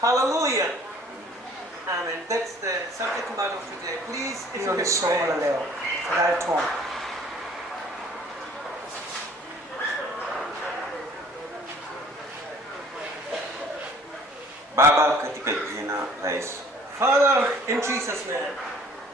Hallelujah. Amen. That's the subject matter of today. Please, if you can pray. Baba, katika jina la Yesu. Father, in Jesus' name.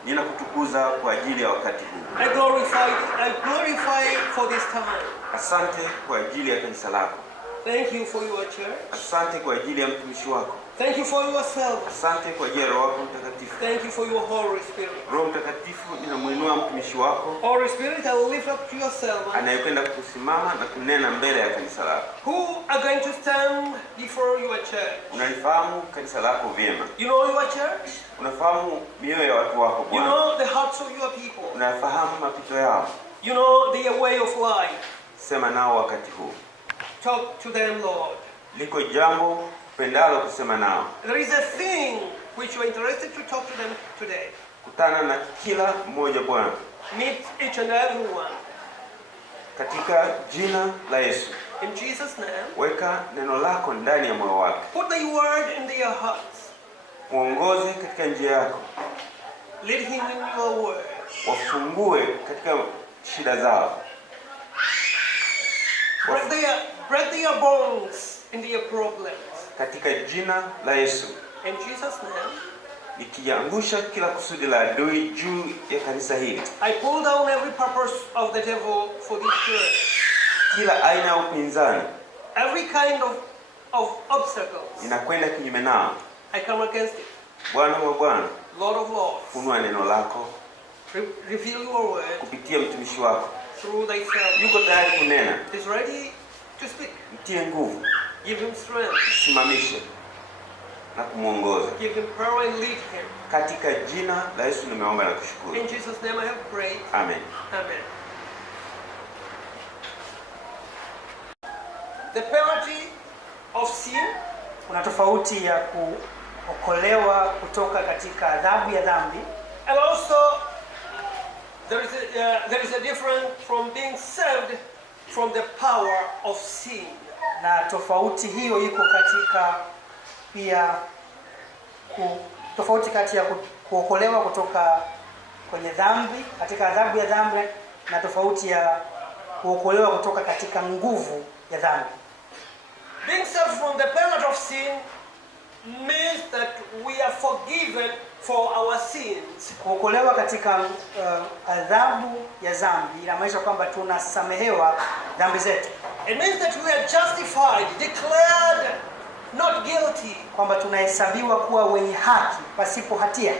Ninakutukuza kwa ajili ya wakati huu. I glorify for this time. Asante kwa ajili ya kanisa lako. Thank you for your church. Asante kwa ajili ya mtumishi wako. Thank you for yourself. Asante kwa ajili ya Roho wako Mtakatifu. Thank you for your Holy Spirit. Roho Mtakatifu, ninamuinua mtumishi wako. Holy Spirit, I will lift up to yourself. Anayekwenda kusimama na kunena mbele ya kanisa lako. Who are going to stand before your church? Unalifahamu kanisa lako vyema. You know your church? Unafahamu mioyo ya watu wako You Bwana. know the hearts of your people. Unafahamu mapito yao. You know their way of life. Sema nao wakati huu. Talk to them, Lord. Liko jambo pendalo kusema nao. There is a thing which you are interested to talk to them today. Kutana na kila mmoja Bwana. Meet each and every one. Katika jina la Yesu. In Jesus' name. Weka neno lako ndani ya moyo wako. Put the word in their hearts. Muongoze katika njia yako. Lead him in your word. Wafungue katika shida zao. Break their bones in their problems. Katika jina la Yesu. In Jesus' name. Nikiangusha kila kusudi la adui juu ya kanisa hili. I pull down every purpose of the devil for this church. Kila aina ya upinzani. Every kind of obstacles. Ninakwenda kinyume nao. I come against it. Bwana wa Bwana. Lord of Lords. Funua neno lako. Reveal your word. Kupitia mtumishi wako. Through thyself. Yuko tayari kunena. He's ready to speak. Mtie nguvu. Give him strength. Simamishe na kumuongoza. Give him power and lead him. Katika jina la Yesu nimeomba na kushukuru. In Jesus' name I have prayed. Amen. Amen. The penalty of sin. Kuna tofauti ya kuokolewa kutoka katika adhabu ya dhambi. And also there is a difference from being saved from the power of sin. Na tofauti hiyo iko katika pia tofauti kati ya kuokolewa kutoka kwenye dhambi, katika adhabu ya dhambi, na tofauti ya kuokolewa kutoka katika nguvu ya dhambi. Being saved from the penalty of sin means that we are forgiven for our sins. Kuokolewa katika adhabu ya dhambi inamaanisha kwamba tunasamehewa dhambi zetu. It means that we are justified, declared not guilty. Kwamba tunahesabiwa kuwa wenye haki pasipo hatia.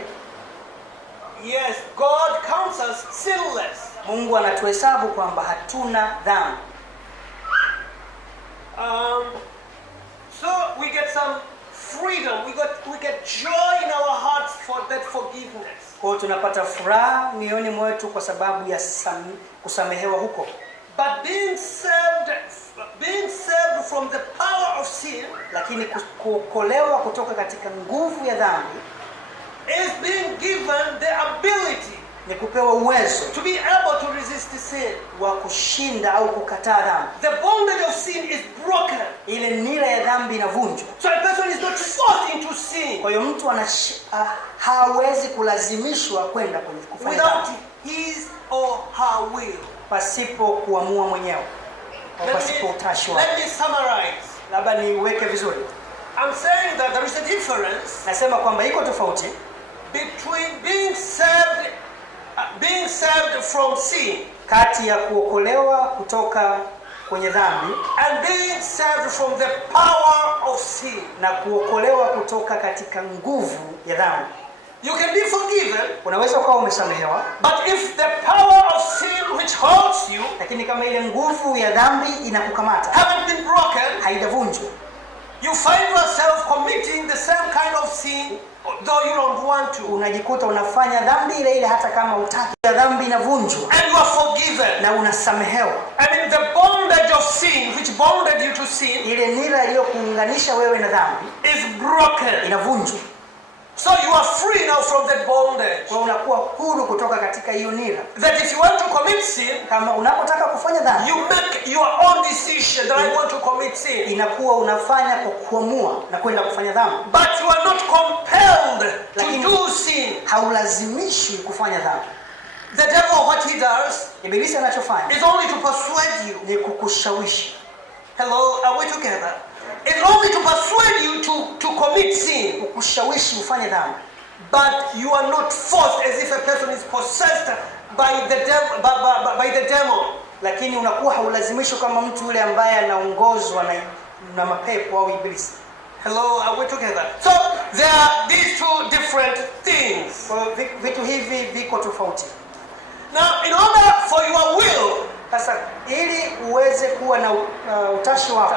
Yes, God counts us sinless. Mungu anatuhesabu kwamba hatuna dhambi. So we get some freedom. We get joy in our hearts for that forgiveness. Kwa tunapata furaha mioyoni mwetu kwa sababu ya kusamehewa huko. But being saved from the power of sin, lakini kuokolewa kutoka katika nguvu ya dhambi, is being given the ability, ni kupewa uwezo, to be able to resist sin, wa kushinda au kukataa dhambi. The bondage of sin is broken. Ile nira ya dhambi inavunjwa. So a person is not forced into sin. Kwa hiyo mtu hawezi kulazimishwa kwenda kwenye kufanya without his or her will, pasipo kuamua mwenyewe. Pasipo utashi wake. Let me summarize. Labda niweke vizuri. I'm saying that there is a difference. Nasema kwamba iko tofauti between being saved from sin, kati ya kuokolewa kutoka kwenye dhambi, and being saved from the power of sin, na kuokolewa kutoka katika nguvu ya dhambi. You can be forgiven, unaweza kuwa umesamehewa, but if the power of sin which holds you, lakini kama ile nguvu ya dhambi inakukamata, haven't been broken, haijavunjwa, you find yourself committing the same kind of sin though you don't want to. Unajikuta unafanya dhambi ile ile hata kama hutaki. Dhambi inavunjwa, and you are forgiven, na unasamehewa. And in the bondage of sin which bonded you to sin, ile nira iliyokuunganisha wewe na dhambi, is broken. Inavunjwa. So you are free now from that bondage. Kwa unakuwa huru kutoka katika hiyo nira. That if you want to commit sin, Kama unapotaka kufanya dhambi, you make your own decision that I want to commit sin. inakuwa unafanya kwa kuamua na kwenda kufanya dhambi. But you are not compelled to do sin. Haulazimishi kufanya dhambi. The devil, what he does, Ibilisi anachofanya is only to persuade you. ni kukushawishi. Hello, are we together? It's only to persuade you to commit sin. Kukushawishi ufanye dhambi. But you are not forced as if a person is possessed by the devil. By the devil. Lakini unakuwa haulazimishwi kama mtu yule ambaye anaongozwa na mapepo au ibilisi. Hello, are we together? So there are these two different things. Kwa vitu hivi viko tofauti. Now, in order for your will, Sasa ili uweze kuwa na utashi wako,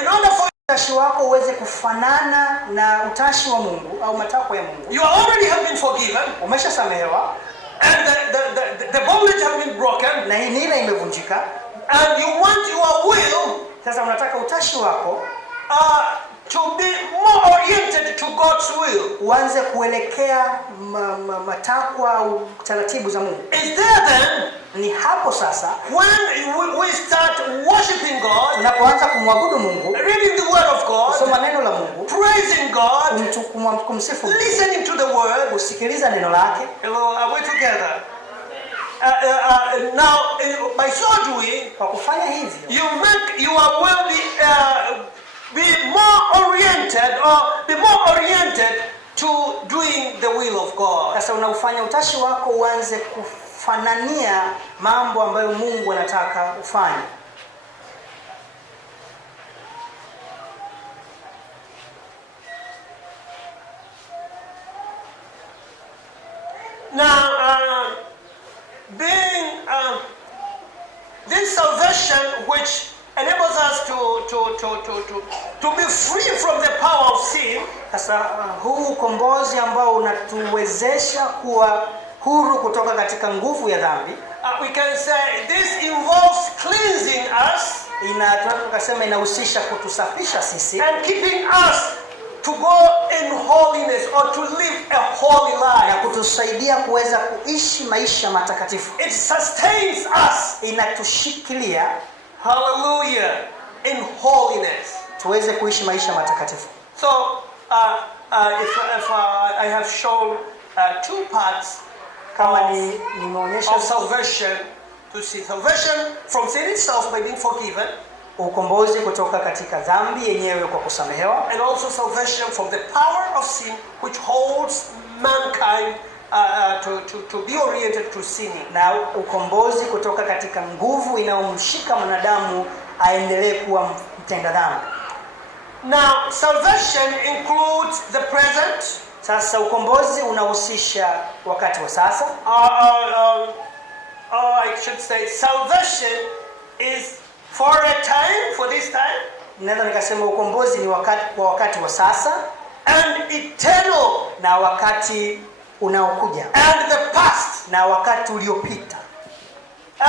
in order for utashi wako uweze kufanana na utashi wa Mungu au matakwa ya Mungu, you already have been forgiven, umeshasamehewa and the bondage has been broken, na hii nira imevunjika. and you want your will Sasa unataka utashi wako to be more oriented to God's will. uanze kuelekea matakwa au taratibu za Mungu. Is there then, Ni hapo sasa when we start worshiping God, unapoanza kumwabudu Mungu, reading the word of God, kusoma neno la Mungu, praising God, kumsifu Mungu, listening to the word. kusikiliza neno lake. Hello, are we together? Now, by so doing, Kwa kufanya hivyo, you make your will be more oriented, or be more oriented to doing the will of God. sasa unaufanya utashi wako uanze kufanania mambo ambayo Mungu anataka ufanye. Now, being this salvation which enables us to be free from the power of sin, Sasa huu ukombozi ambao unatuwezesha kuwa huru kutoka katika nguvu ya dhambi, we can say this involves cleansing us tunaweza kusema inahusisha kutusafisha sisi and keeping us to go in holiness, or to live a holy na life. kutusaidia kuweza kuishi maisha matakatifu. It sustains us, Inatushikilia hallelujah, in holiness. tuweze kuishi maisha matakatifu. So, if I have shown two parts Kama nimeonyesha of salvation to sin. Salvation from sin itself by being forgiven, ukombozi kutoka katika dhambi yenyewe kwa kusamehewa, and also salvation from the power of sin which holds mankind to be oriented to sinning. na ukombozi kutoka katika nguvu inayomshika mwanadamu aendelee kuwa mtenda dhambi. Now, salvation includes the present. Sasa ukombozi unahusisha wakati wa sasa. I should say salvation is for a time, for this time, Naweza nikasema ukombozi ni wakati wa sasa and eternal, na wakati unaokuja and the past. na wakati uliopita.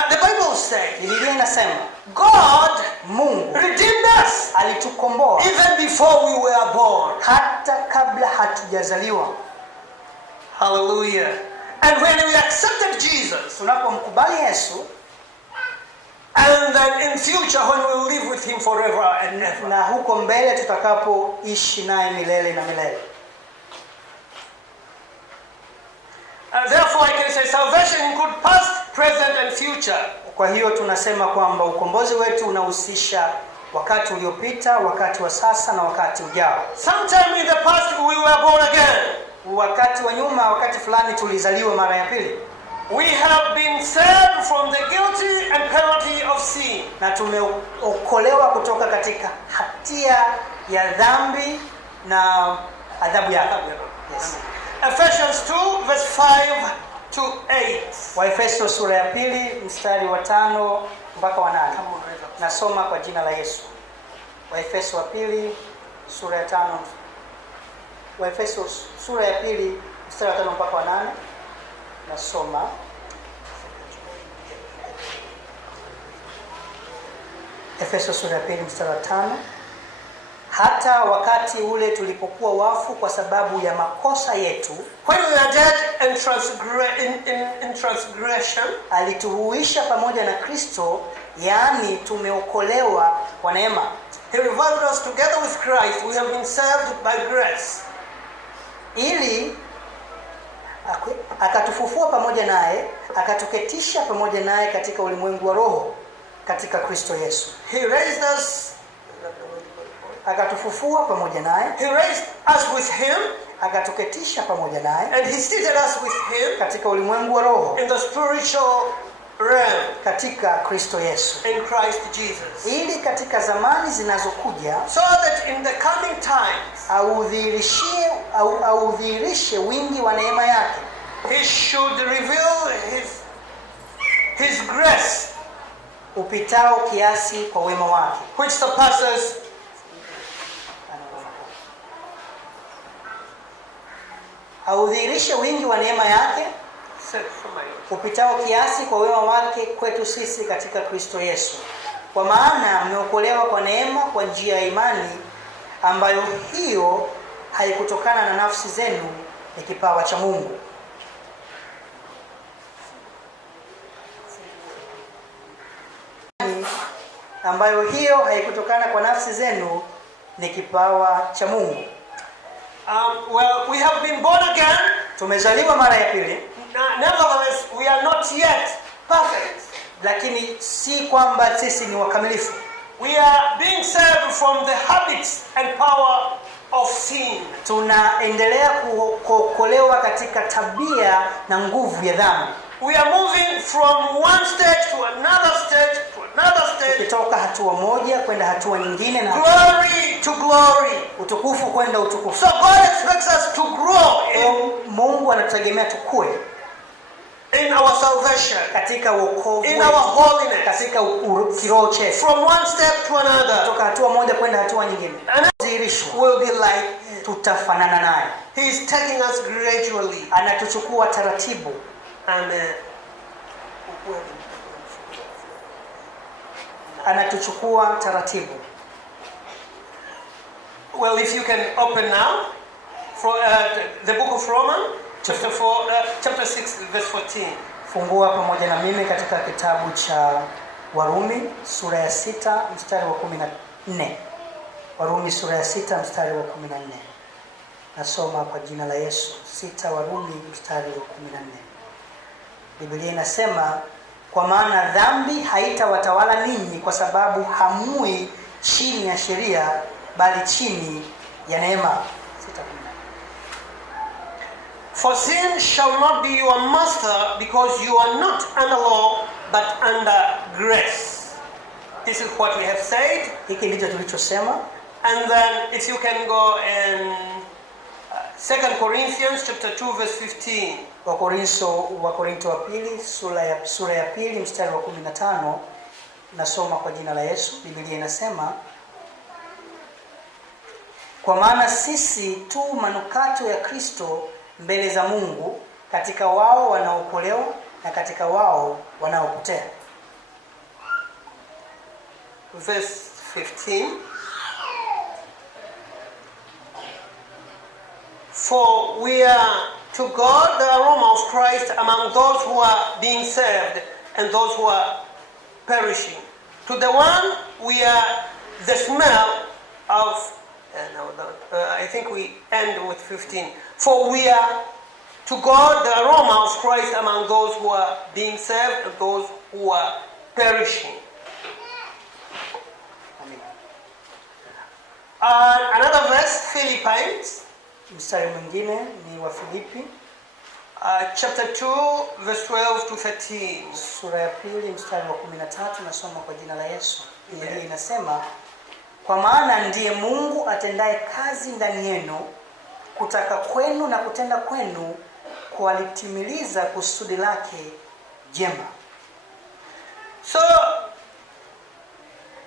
The Bible says Biblia inasema God Mungu redeemed us alitukomboa even before we were born. hata kabla hatujazaliwa. Hallelujah. And when we accepted Jesus, Tunapomkubali Yesu, and then in future when we will live with him forever and ever. na huko mbele tutakapoishi naye milele na milele. Therefore I can say salvation includes past, present and future. Kwa hiyo tunasema kwamba ukombozi wetu unahusisha wakati uliopita, wakati wa sasa na wakati ujao. Sometime in the past we were born again. Wakati wa nyuma, wakati fulani tulizaliwa mara ya pili. We have been saved from the guilty and penalty of sin. Na tumeokolewa kutoka katika hatia ya dhambi na adhabu yake. Yes. Ephesians 2 verse 5 to 8. Waefeso sura ya 2 mstari wa 5 mpaka wa 8. Nasoma kwa jina la Yesu. Waefeso wa 2 sura ya 5. Waefeso sura ya 2 mstari wa 5 mpaka wa 8. Nasoma. Efeso sura ya 2 mstari wa 5 hata wakati ule tulipokuwa wafu kwa sababu ya makosa yetu, when we were dead in transgression, alituhuisha pamoja na Kristo, yaani tumeokolewa kwa neema. He revived us together with Christ. We have been saved by grace. Ili akatufufua pamoja naye, akatuketisha pamoja naye katika ulimwengu wa roho katika Kristo Yesu. He raised us. Akatufufua pamoja naye. He raised us with him. Akatuketisha pamoja naye. And he seated us with him katika ulimwengu wa roho, in the spiritual realm, katika Kristo Yesu, in Christ Jesus. Ili katika zamani zinazokuja, so that in the coming times, audhihirishe wingi wa neema yake. He should reveal his grace, upitao kiasi kwa wema wake, which surpasses audhihirishe wingi wa neema yake upitao kiasi kwa wema wake kwetu sisi katika Kristo Yesu. Kwa maana mmeokolewa kwa neema kwa njia ya imani, ambayo hiyo haikutokana na nafsi zenu, ni kipawa cha Mungu. Ambayo hiyo haikutokana kwa nafsi zenu, ni kipawa cha Mungu. Well, we have been born again. Tumezaliwa mara ya pili. Nevertheless, we are not yet perfect. Lakini si kwamba sisi ni wakamilifu. We are being saved from the habits and power of sin. Tunaendelea kuokolewa katika tabia na nguvu ya dhambi. We are moving from one stage to another stage to another stage. Kutoka hatua moja kwenda hatua nyingine, na glory to glory, utukufu kwenda utukufu. So God expects us to grow Mungu anatutegemea tukue in our salvation, katika wokovu, in our holiness, katika kiroho chetu, from one step to another, kutoka hatua moja kwenda hatua nyingine. We'll be like, tutafanana naye. He is taking us gradually. Anatuchukua taratibu. Amen. Anatuchukua taratibu. Well, if you can open now for the book of Romans, chapter 6, verse 14. Fungua pamoja na mimi katika kitabu cha Warumi sura ya 6 mstari wa 14. Warumi sura ya 6 mstari wa 14. Nasoma kwa jina la Yesu. 6 Warumi mstari wa 14. Biblia inasema, kwa maana dhambi haitawatawala ninyi, kwa sababu hamui chini ya sheria, bali chini ya neema. 6:14. For sin shall not be your master, because you are not under law, but under grace. This is what we have said. Hiki ndicho tulichosema. And then if you can go in 2 Corinthians chapter 2 verse 15. Wakorintho wa pili sura ya pili mstari wa 15. Nasoma kwa jina la Yesu. Biblia inasema, kwa maana sisi tu manukato ya Kristo mbele za Mungu, katika wao wanaokolewa na katika wao wanaopotea. Verse 15. For we are to God the aroma of Christ among those who are being saved and those who are perishing. To the one we are the smell of, I think we end with 15. For we are to God the aroma of Christ among those who are being saved and those who are perishing. Another verse, Philippians. Mstari mwingine ni wa Filipi chapter 2 verse 12 to 13. Sura ya pili mstari wa 13. Nasoma kwa jina la Yesu. Biblia inasema, kwa maana ndiye Mungu atendaye kazi ndani yenu, kutaka kwenu na kutenda kwenu, kulitimiliza kusudi lake jema. So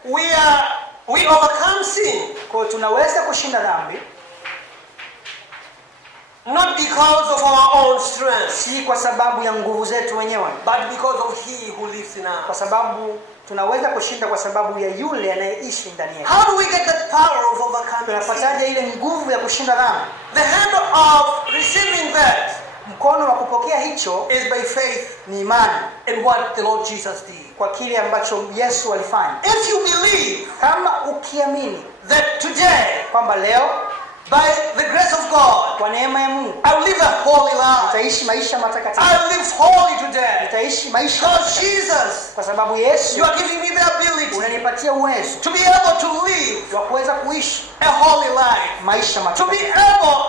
we overcome sin. Kwa tunaweza kushinda dhambi, not because of our own strength, si kwa sababu ya nguvu zetu wenyewe, but because of He who lives in us. Kwa sababu Tunaweza kushinda kwa sababu ya yule anayeishi ndani yetu. How do we get that power of overcoming? Tunapataje ile nguvu ya kushinda dhambi? The hand of receiving that Mkono wa kupokea hicho is by faith ni imani in what the Lord Jesus did. kwa kile ambacho Yesu alifanya. If you believe Kama ukiamini that today, kwamba leo by the grace of God, kwa neema ya Mungu I will live a holy life. nitaishi maisha matakatifu. I will live holy today. Nitaishi maisha Because matakatifu. Jesus, Kwa sababu Yesu you are giving me the ability unanipatia uwezo to be able to live wa kuweza kuishi a holy life. maisha To matakatifu. be able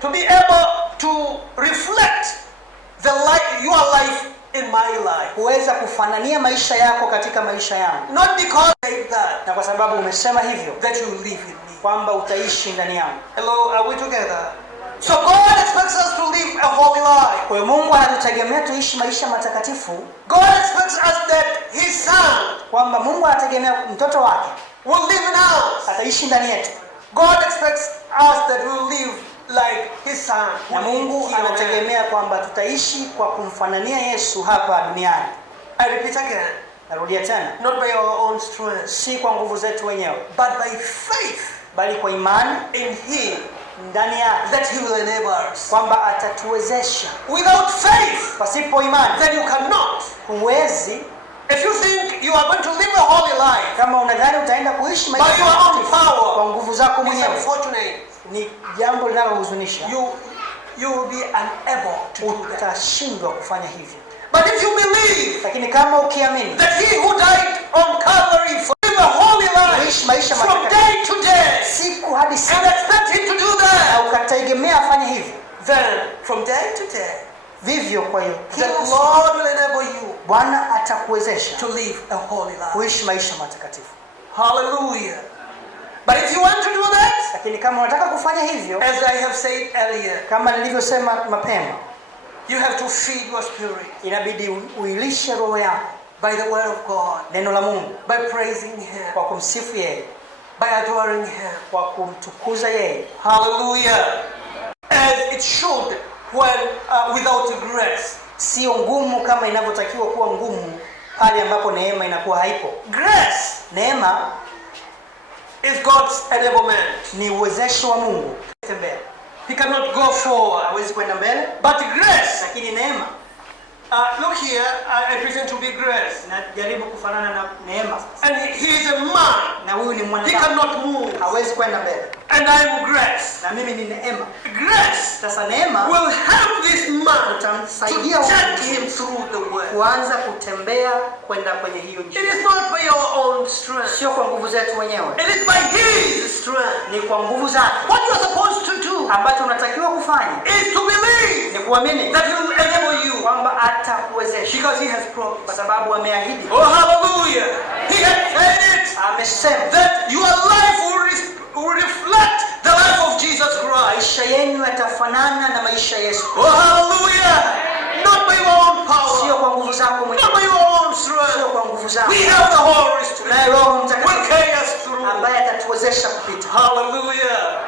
to be able to reflect your life in my life. Kuweza kufanania maisha yako katika maisha yangu. Not because I say that, Na kwa sababu umesema hivyo that you live in me. kwamba utaishi ndani yangu. Hello, are we together? So God expects us to live a holy life. Kwa hiyo Mungu anatutegemea tuishi maisha matakatifu, God expects us that His Son kwamba Mungu anategemea mtoto wake will live in us. ataishi ndani yetu. God expects us that we will live like His Son. Na Mungu anategemea kwamba tutaishi kwa kumfanania Yesu hapa duniani. I repeat again. Narudia tena. Not by our own strength, Si kwa nguvu zetu wenyewe, but by faith bali kwa imani in Him ndani yake, that He will enable us. kwamba atatuwezesha. Without faith, Pasipo imani then you cannot. huwezi. If you think you are going to live a holy life Kama unadhani utaenda kuishi by maisha your own matakatifu power, kwa nguvu zako it's mwenyewe, unfortunate. ni jambo linalohuzunisha. You will be unable to do that. Utashindwa kufanya hivyo. But if you believe Lakini kama ukiamini that He who died on Calvary for live a holy life kuishi maisha from matakatifu day to day siku hadi siku, and expect Him to do na that, ukategemea afanye hivyo, then from day to day, vivyo kwa hiyo the kila siku Lord will enable you Bwana atakuwezesha to live a holy life. kuishi maisha matakatifu. Hallelujah. But if you want to do that, Lakini kama unataka kufanya hivyo, as I have said earlier, kama nilivyosema mapema, you have to feed your spirit inabidi uilishe roho yako by the word of God, neno la Mungu, by praising Him, kwa kumsifu yeye, by adoring Him. kwa kumtukuza yeye, Hallelujah. As it should when without grace. sio ngumu kama inavyotakiwa kuwa ngumu pale ambapo neema inakuwa haipo. Grace Neema is God's enablement. ni uwezesho wa Mungu kutembea. He cannot go forward. Hawezi kwenda mbele, But grace, lakini neema, look here, I present to be grace. najaribu kufanana na neema. And he is a man. Na huyu ni He mwanadamu, cannot move. hawezi kwenda mbele. And I am grace. Na mimi ni neema. Grace Sasa neema will help this man to utamsaidia take him through the way. kuanza kutembea kwenda kwenye hiyo It njia. is not by your own strength. Sio kwa nguvu zetu wenyewe, It is by His strength. ni kwa nguvu zake. What you are supposed to do Ambacho unatakiwa kufanya is to believe ni kuamini that He will enable you, kwamba atakuwezesha, because He has promised. kwa sababu ameahidi, Oh, hallelujah. He has said it, amesema that your life will reflect the life of Jesus Christ. maisha yenu yatafanana na maisha ya Yesu. Oh, hallelujah. Not by your own power, Sio kwa nguvu zako not mwenyewe, by your own sio strength. kwa nguvu zako. We have the Holy Tunaye Spirit Roho will Mtakatifu carry us through. ambaye atatuwezesha kupita. Hallelujah.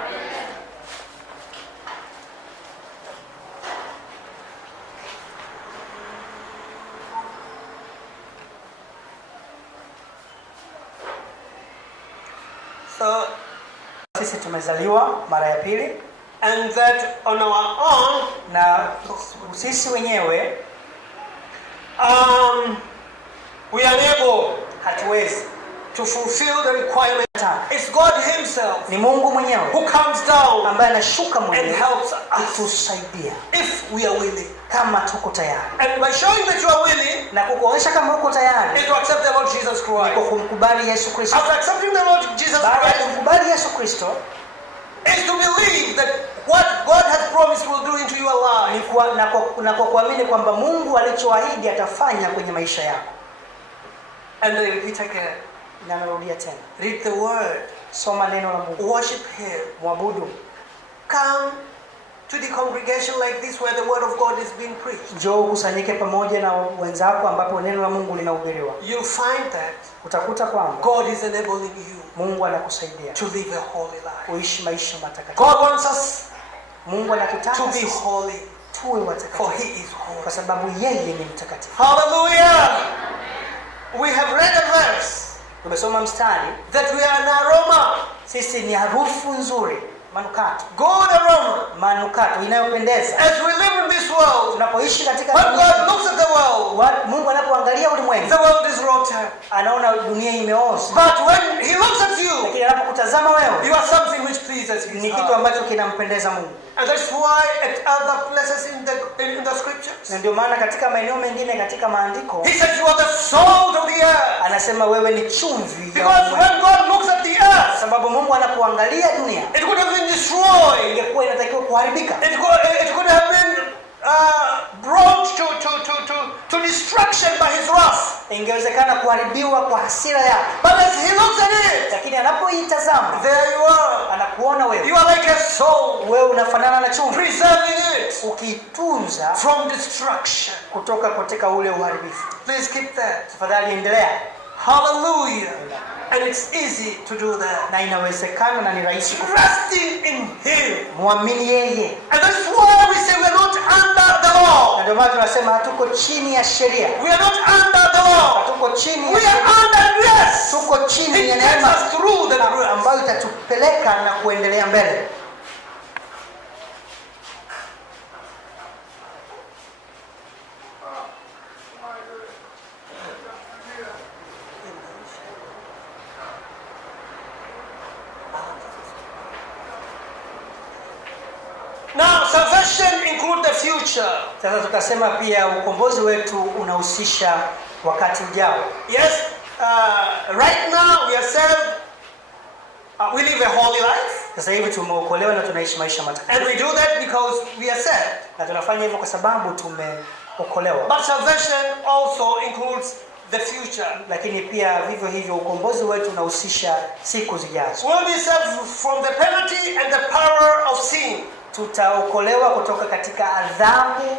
So, Sisi tumezaliwa mara ya pili, and that on our own, na sisi wenyewe we are able hatuwezi. to fulfill the requirement. Hata. It's God Himself Ni Mungu mwenyewe who comes down ambaye anashuka and mwenyewe helps us kutusaidia if we are willing. kama tuko tayari, And by showing that you are willing, na kukuonyesha kama uko tayari is to accept the Lord Jesus ni kwa Christ. kumkubali Yesu Kristo. After accepting the Lord Jesus Baada ya Christ, kumkubali Yesu Kristo is to believe that what God has promised will do into your life. ni na kwa kuamini kwamba Mungu alichoahidi atafanya kwenye maisha yako. And I repeat again, Na narudia tena, read the Word, soma neno la Mungu, worship Him, mwabudu, come to the congregation like this where the Word of God is being preached. njoo ukusanyike pamoja na wenzako ambapo neno la Mungu linahubiriwa. You'll find that Utakuta kwamba God is enabling you Mungu anakusaidia to live a holy life. kuishi maisha matakatifu. God wants us Mungu anatutaka to be sisi holy, tuwe for watakatifu He is holy. kwa sababu yeye ni mtakatifu. Hallelujah! we have read a verse tumesoma mstari that we are an aroma. sisi ni harufu nzuri, manukato, Good aroma. manukato inayopendeza. As we live in this world, Tunapoishi katika when dunia, God looks at the world, Mungu anapoangalia ulimwengu the world is rotten. anaona dunia imeoza, But when He looks at you, lakini anapokutazama wewe you are something which pleases ni His kitu heart. ambacho kinampendeza Mungu. And that's why at other places in the scriptures, Na ndio maana katika maeneo mengine katika maandiko He says you are the salt of the earth. anasema wewe ni chumvi ya Because ulimwengu. when God looks at the Kwa earth, sababu Mungu anapoangalia dunia it could have been destroyed. ingekuwa inatakiwa kuharibika, It could have been brought to destruction by His wrath. ingewezekana kuharibiwa kwa hasira yake, But as He looks at it, lakini anapoitazama there you are. anakuona You wewe, are like a soul, wewe unafanana na chumvi, preserving it ukitunza from destruction. kutoka katika ule uharibifu. Please keep that. Tafadhali endelea. Hallelujah. And it's easy to do that. Na inawezekana na ni rahisi kufanya. Resting in Him. Muamini yeye. And that's why we say we're not under the Na law. ndio maana tunasema hatuko chini ya sheria. We are not under the law. Hatuko chini ya We are sheria. under grace. Tuko chini ya It takes neema us through the grace. ambayo itatupeleka na kuendelea mbele. Now, salvation includes the future. Sasa tukasema pia ukombozi wetu unahusisha wakati ujao. Yes, right now we are saved. We live a holy life. Sasa hivi tumeokolewa na tunaishi maisha And matakatifu. we do that because we are saved. Na tunafanya hivyo kwa sababu tumeokolewa. But salvation also includes the future. Lakini pia vivyo hivyo ukombozi wetu unahusisha siku zijazo. We'll be saved from the penalty and the power of sin. Tutaokolewa kutoka katika adhabu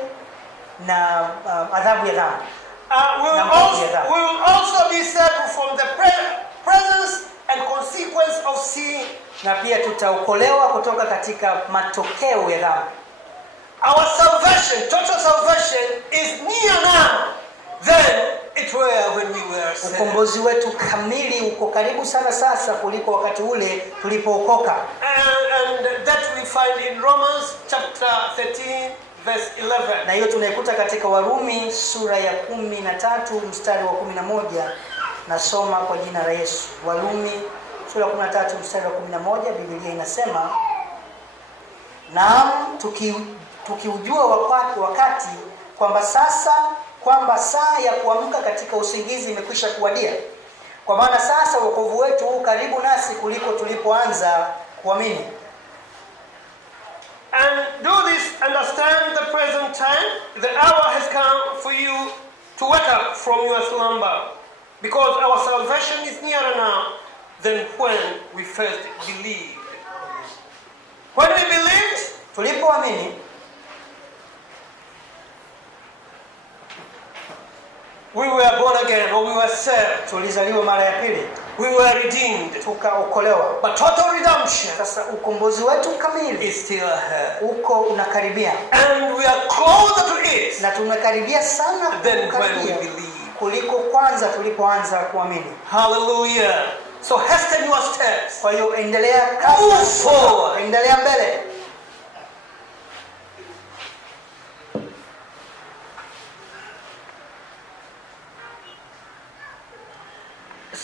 na adhabu ya dhambi. We will also be saved from the presence and consequence of sin. Na pia tutaokolewa kutoka katika matokeo ya dhambi. Our salvation, total salvation, is near now than it were when we were saved. Ukombozi wetu kamili uko karibu sana sasa kuliko wakati ule tulipookoka. And that we find in Romans chapter 13 verse 11. Na hiyo tunaikuta katika Warumi sura ya 13 mstari wa 11. Nasoma kwa jina la Yesu. Warumi sura ya 13 mstari wa 11, Biblia inasema, naam, tukiujua wakati kwamba saa ya kuamka katika usingizi imekwisha kuwadia. Kwa maana sasa wokovu wetu huu karibu nasi kuliko tulipoanza kuamini. And do this, understand the present time. The hour has come for you to wake up from your slumber, because our salvation is nearer now than when we first believed. When we believed, Tulipoamini, we were born again, or we were saved. tulizaliwa mara ya pili, We were redeemed. tukaokolewa. But total redemption Sasa ukombozi wetu kamili is still ahead. uko unakaribia, And we are closer to it na tumekaribia sana than when we kukaribia believed. kuliko kwanza tulipoanza kuamini. Hallelujah. So hasten your steps. Kwa hiyo endelea Move kasi, forward. endelea mbele.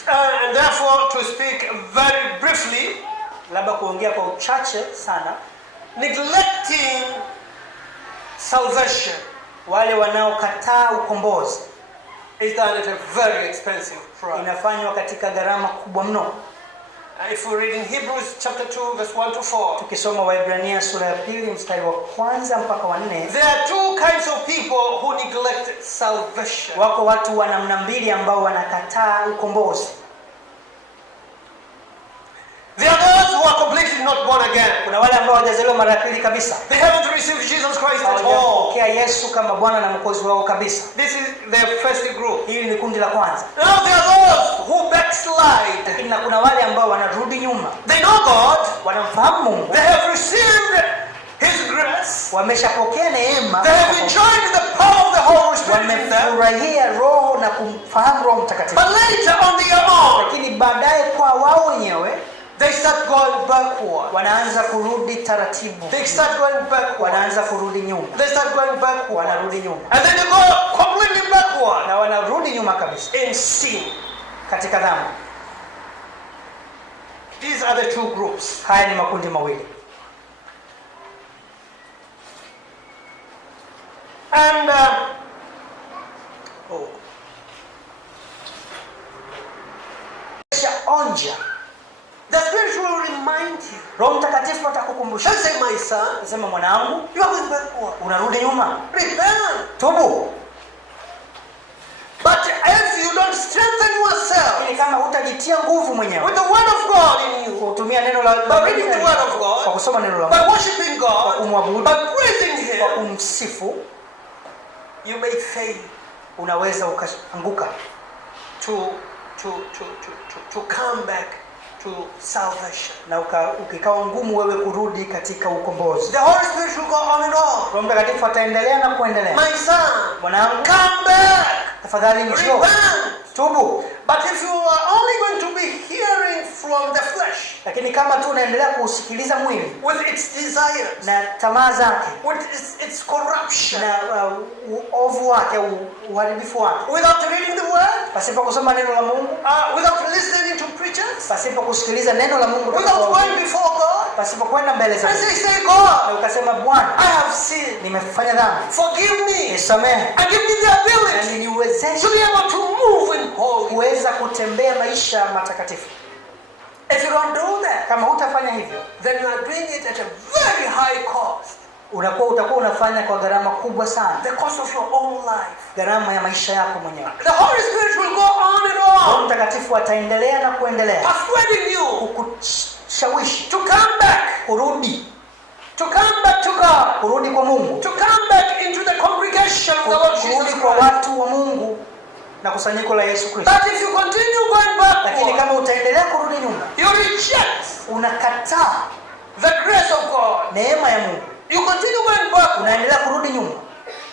And therefore, to speak very briefly, Labda kuongea kwa uchache sana, neglecting salvation wale wanaokataa ukombozi is done at a very expensive price. inafanywa katika gharama kubwa mno. If we read in Hebrews chapter 2 verse 1 to 4, Tukisoma Waebrania sura ya 2 mstari wa 1 mpaka wa 4, there are two kinds of people who neglect salvation. wako watu wa namna mbili ambao wanakataa ukombozi. There are those who are completely not born again. Kuna wale ambao hawajazaliwa mara ya pili kabisa, They haven't received Jesus Christ at all. hawajampokea Yesu kama Bwana na Mwokozi wao kabisa. This is their first group. Hili ni kundi la kwanza. Now there are those who backslide. Lakini na kuna wale ambao wanarudi nyuma, They know God. wanamfahamu Mungu, They have received His grace. Wameshapokea neema. They have enjoyed the power of the Holy Spirit in them. Wamefurahia Roho na kumfahamu Roho Mtakatifu. But later on their own, Lakini baadaye kwa wao wenyewe they start going backward. wanaanza kurudi taratibu. They start going backward. Wanaanza kurudi nyuma. They start going backward. Wanarudi nyuma. And then they go completely backward Na wanarudi nyuma kabisa in sin. katika dhambi. These are the two groups. Haya ni makundi mawili. And Onja. the Spirit will remind you. Roho Mtakatifu atakukumbusha. Don't say, my son, Sema mwanangu, you are going backward. unarudi nyuma. Repent. Tubu. But if you don't strengthen yourself Lakini kama hutajitia nguvu mwenyewe with the Word of God in you, kutumia neno la by reading the Word of kwa God, kusoma neno la by Mungu, worshiping God, kumwabudu, by praising kwa Him, kumsifu, you may fail unaweza ukaanguka to come back to salvation. na ukikawa ngumu wewe kurudi katika ukombozi. The Holy Spirit will go on and on. Roho Mtakatifu ataendelea na kuendelea. My son, Mwanangu, come back. tafadhali njoo. Repent. Tubu. But if you are only going to be hearing from the flesh, Lakini kama tu unaendelea kusikiliza mwili with its desires, na tamaa zake with its corruption, na uovu wake, uharibifu wake, without reading the Word, pasipo kusoma neno la Mungu, without listening to preachers, pasipo kusikiliza neno la Mungu, without going before God, pasipo kwenda mbele za and Mungu, say, God, na ukasema Bwana, I have sinned. nimefanya dhambi, Forgive me. nisamehe, And give me the na ability niwezeshe to be able to move in holiness. kuweza kutembea maisha matakatifu. If you don't do that, Kama hutafanya hivyo, then you are doing it at a very high cost. utakuwa unafanya kwa gharama kubwa sana, The cost of your own life. gharama ya maisha yako mwenyewe. The Holy Spirit will go on and Roho on, Mtakatifu ataendelea na kuendelea persuading you kukushawishi to come back, kurudi to come back to God, kurudi kwa Mungu, to come back into the congregation of the Lord Jesus kurudi kwa Christ. watu wa Mungu na kusanyiko la Yesu Kristo. But if you continue going Lakini backward, kama utaendelea kurudi nyuma, you reject unakataa the grace of God. neema ya Mungu, You continue going backward. unaendelea kurudi nyuma.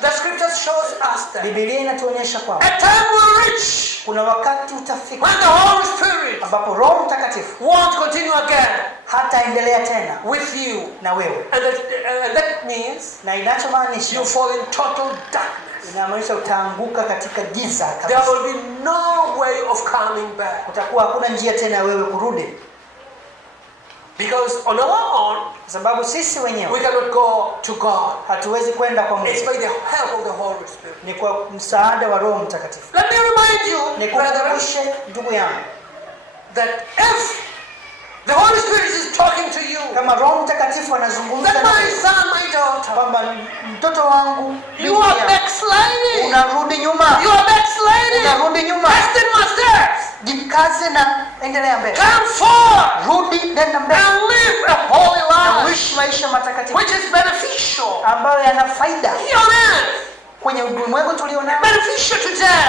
The scriptures shows us that Biblia inatuonyesha kwamba a time will reach kuna wakati utafika when the Holy Spirit ambapo Roho Mtakatifu won't continue again hataendelea tena with you. na wewe, And that means na inachomaanisha you fall in total darkness. inamaanisha utaanguka katika giza There kabisa. will be no way of coming back. Utakuwa hakuna njia tena ya wewe kurudi, Because on our own, kwa sababu sisi we wenyewe cannot go to God. hatuwezi kwenda kwa It's Mungu, by the help of the Holy Spirit. ni kwa msaada wa Roho Mtakatifu. Let me remind you, brethren, Nikukumbushe ndugu yangu, that if the Holy Spirit is talking to you, kama Roho Mtakatifu anazungumza that na my wewe son, my daughter, kwamba mtoto wangu, you are backsliding. unarudi nyuma, You are backsliding. unarudi nyuma, Hasten my steps. jikaze na endelea mbele, Come forward rudi, nenda mbele and live a holy na life, uishi maisha matakatifu which is beneficial ambayo yana faida here on earth, kwenye ulimwengu tulionao, beneficial today,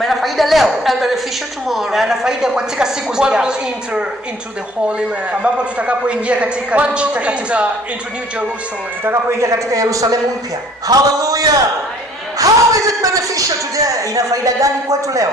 yana faida leo and beneficial na tomorrow. yana faida katika siku When zijazo, we'll enter into the Holy Land, ambapo tutakapoingia katika when nchi we'll takatifu, enter into New Jerusalem. tutakapoingia katika Yerusalemu mpya. Hallelujah! How is it beneficial today? Ina faida gani kwetu leo?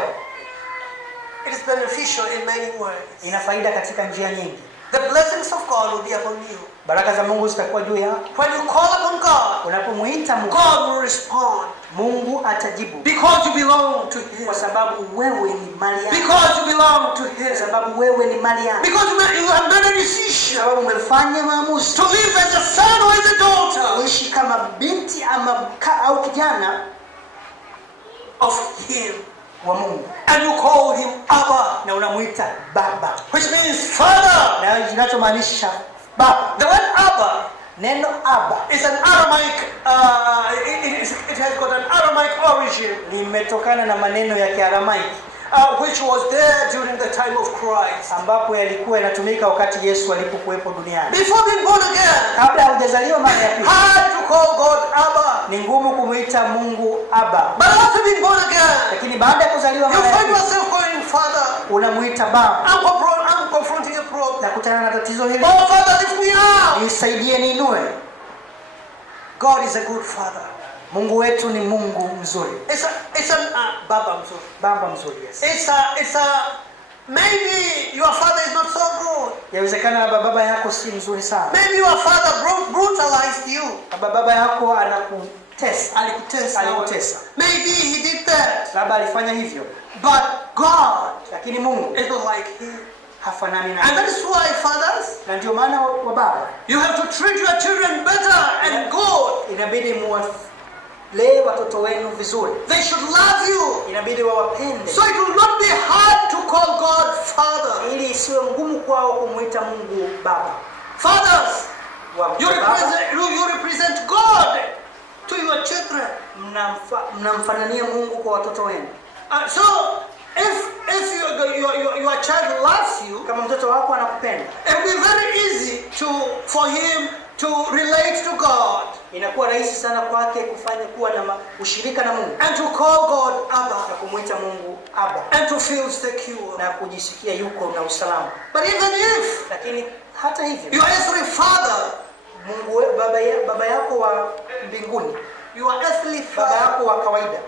It is beneficial in many ways. Ina faida katika njia nyingi. The blessings of God will be upon you. Baraka za Mungu zitakuwa juu yako. When you call upon God, Unapomuita Mungu, God will respond. Mungu atajibu, Because you belong to Him. kwa sababu wewe ni mali yake, Because you belong to kwa Him. sababu wewe ni mali yake, Because you have made a kwa decision sababu umefanya maamuzi to live as a son or as a daughter kuishi kama binti au kijana of Him. wa Mungu, And you call Him Abba, na unamuita Baba, which means Father. na kinachomaanisha Baba. The word Abba Neno Abba is an Aramaic, it has got an Aramaic origin, limetokana na maneno ya Kiaramaiki which was there during the time of Christ. ambapo yalikuwa yanatumika wakati Yesu alipokuwepo duniani. Before being born again, Kabla hujazaliwa mara ya pili, hard to call God Abba. ni ngumu kumuita Mungu Abba, But after being born again, lakini baada ya kuzaliwa you mara ya find pili yourself going, Father, unamuita Baba. I'm confronting a problem. Nakutana na tatizo hili, Oh, Father, lift me up. nisaidie, niinue. God is a good father. Mungu wetu ni Mungu mzuri. Baba mzuri. Baba mzuri, yes. Maybe your father is not so good. Yawezekana baba yako si mzuri sana. Maybe your father brutalized you. Baba yako alikutesa. Maybe he did that. Labda alifanya hivyo. But God, lakini Mungu is not like him. Hafanani na. And that is why, fathers, na ndio maana wa baba, you have to treat your children better and good. Inabidi muwalee watoto wenu vizuri. They should love you. Inabidi wawapende. So it will not be hard to call God Father. Ili isiwe ngumu kwao kumuita Mungu Baba. Fathers, you represent God to your children. Mnamfanania Mungu kwa watoto wenu. So if your child loves you, kama mtoto wako anakupenda, it will be very easy for him to relate to God. Inakuwa rahisi sana kwake kuwa na ushirika na Mungu. And to call God Abba. Na kumuita Mungu Abba. And to feel secure. Na kujisikia yuko na usalama. But even if, lakini hata hivyo, your earthly father, Mungu baba yako wa mbinguni, your earthly father, baba yako wa kawaida,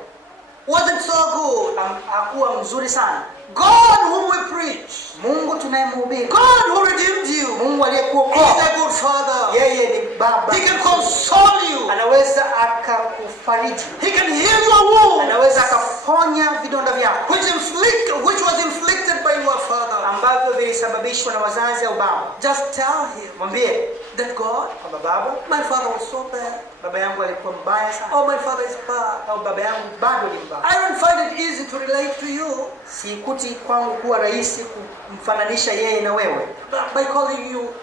wasn't so good, hakuwa mzuri sana. God whom we preach, Mungu tunayemhubiri, God who redeemed you, Mungu aliyekuokoa, is a good father. Yeye ni baba. He can console you. Anaweza akakufariji. He can heal your wounds. Anaweza akaponya vidonda vyako, which was inflicted by your father, ambavyo vilisababishwa na wazazi au baba. Just tell him, mwambie that God, baba, my father was so bad. Baba yangu alikuwa mbaya sana. Oh, my father is bad. Au baba yangu bado ni mbaya. I don't find it easy to relate to you. Sikuti kwangu kuwa rahisi kumfananisha yeye na wewe. By calling you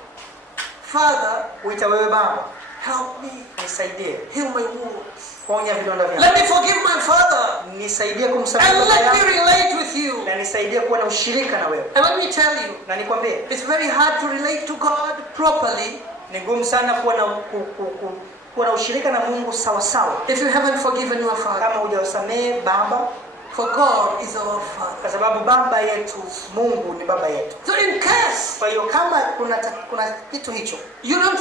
Father, kuita wewe baba. Help me. Nisaidie. Heal my wounds. Ponya vidonda vyangu. Let me forgive my father. Nisaidie kumsamehe baba yangu. And let me relate with you. Na nisaidie kuwa na ushirika na wewe. And let me tell you. Na nikwambie. It's very hard to relate to God properly. Ni ngumu sana kuwa na ushirika na Mungu sawa sawa. If you haven't forgiven your father. Kama hujawasamehe baba. For God is our Father. Kwa sababu baba yetu, Mungu ni baba yetu. So in case, kwa hiyo kama kuna kitu hicho, you don't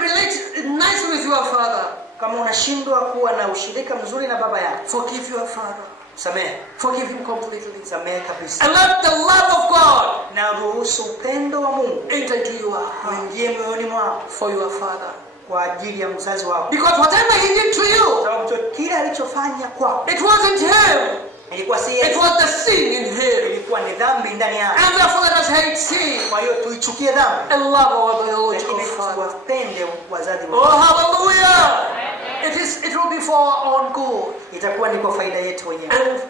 relate nicely with your father, kama unashindwa kuwa na ushirika mzuri na baba yako, forgive your father. Samehe. Forgive him completely. Samehe kabisa. And let the love of God, na ruhusu upendo wa Mungu, enter into your heart, uingie moyoni mwako, for your father, kwa ajili ya mzazi wako. Because whatever he did to you, sababu kile alichofanya kwako, it wasn't him. Ilikuwa si yeye. It was the sin in him. Ilikuwa ni dhambi ndani yake. And therefore let us hate sin. Kwa hiyo tuichukie dhambi. And love our biological father. Wapende wazazi wetu. Oh, hallelujah! It will be for our own good. Itakuwa ni kwa faida yetu wenyewe. And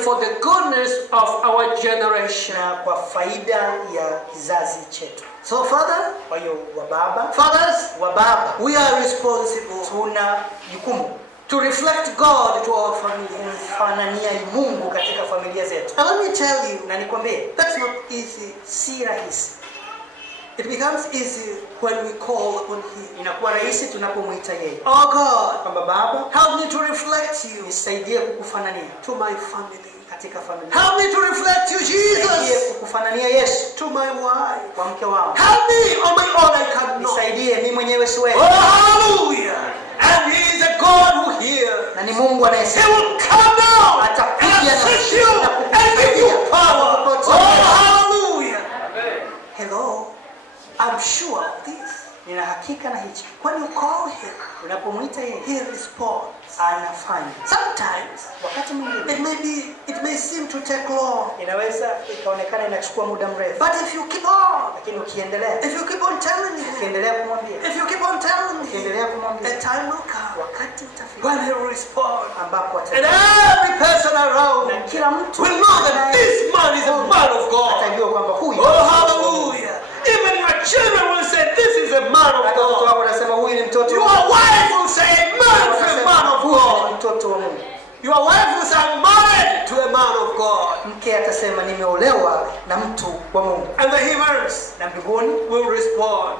for the goodness of our generation. Na kwa faida ya kizazi chetu. So father, kwa hiyo wababa, fathers, wababa, we are responsible. Tuna jukumu to reflect God to our family. Kumfanania Mungu katika familia zetu. And let me tell you, na nikwambie, that's not easy. Si rahisi. It becomes easy when we call upon him. Inakuwa rahisi tunapomuita yeye. Oh God, kwamba baba, help me to reflect you. Nisaidie kukufanania to my family. Katika familia. Help me to reflect you, Jesus. Nisaidie kukufanania Yesu. To my wife. Kwa mke wangu. Help me on my own I cannot. Nisaidie mimi mwenyewe siwezi. Oh, hallelujah. And he is a God who hears. Na ni Mungu anayesikia. He will come down. Atakuja na kukusaidia and give you power. Oh, hallelujah. Hello. I'm sure of this. Nina hakika na hicho. When you call him, unapomuita yeye, he responds. Anafanya. Sometimes, wakati mwingine, it may seem to take long. Inaweza ikaonekana inachukua muda mrefu. But if you keep on, lakini ukiendelea, if you keep on telling him, ukiendelea kumwambia, if you keep on telling him, ukiendelea kumwambia, a time will come, wakati utafika, when he will respond, ambapo and every person around, na kila mtu will know that this man is a man of God. Atajua kwamba huyu. Oh, hallelujah. Even your children will say, this is a man of God. Watoto wako wanasema huyu ni mtoto. Your wife will say, man is a man of God. Mtoto wa Mungu. Your wife will say, I'm married to a man of God. Mke atasema nimeolewa na mtu wa Mungu. And the heavens, na mbinguni, will respond.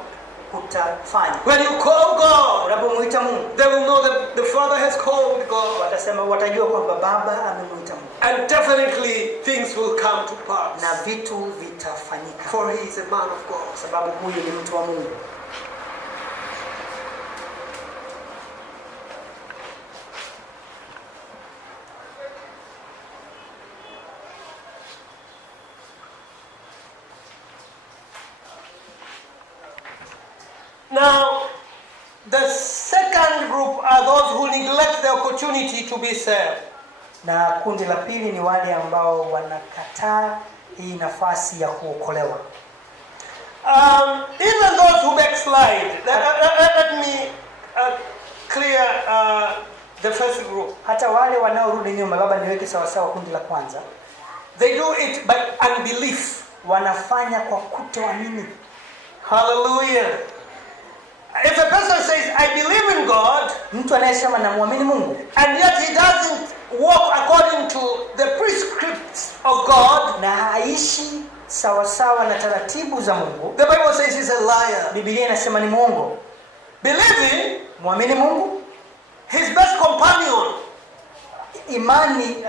Utafanya. When you call God, unapomuita Mungu, they will know that the Father has called God. Watasema, watajua kwamba Baba amemuita Mungu. And definitely things will come to pass. Na vitu vitafanyika. For he is a man of God. Sababu huyu ni mtu wa Mungu. Now, the second group are those who neglect the opportunity to be saved. Na kundi la pili ni wale ambao wanakataa hii nafasi ya kuokolewa. Even those who backslide. Let me clear the first group. Hata wale wanaorudi nyuma, baba niweke sawa sawa kundi la kwanza. They do it by unbelief. Wanafanya kwa kutoamini. Hallelujah. If a person says, I believe in God, mtu anayesema namwamini Mungu, and yet he doesn't walk according to the prescripts of God, na haishi sawa sawa na taratibu za Mungu, the Bible says he's a liar. Biblia inasema ni mwongo. Believing, muamini Mungu, his best companion, imani,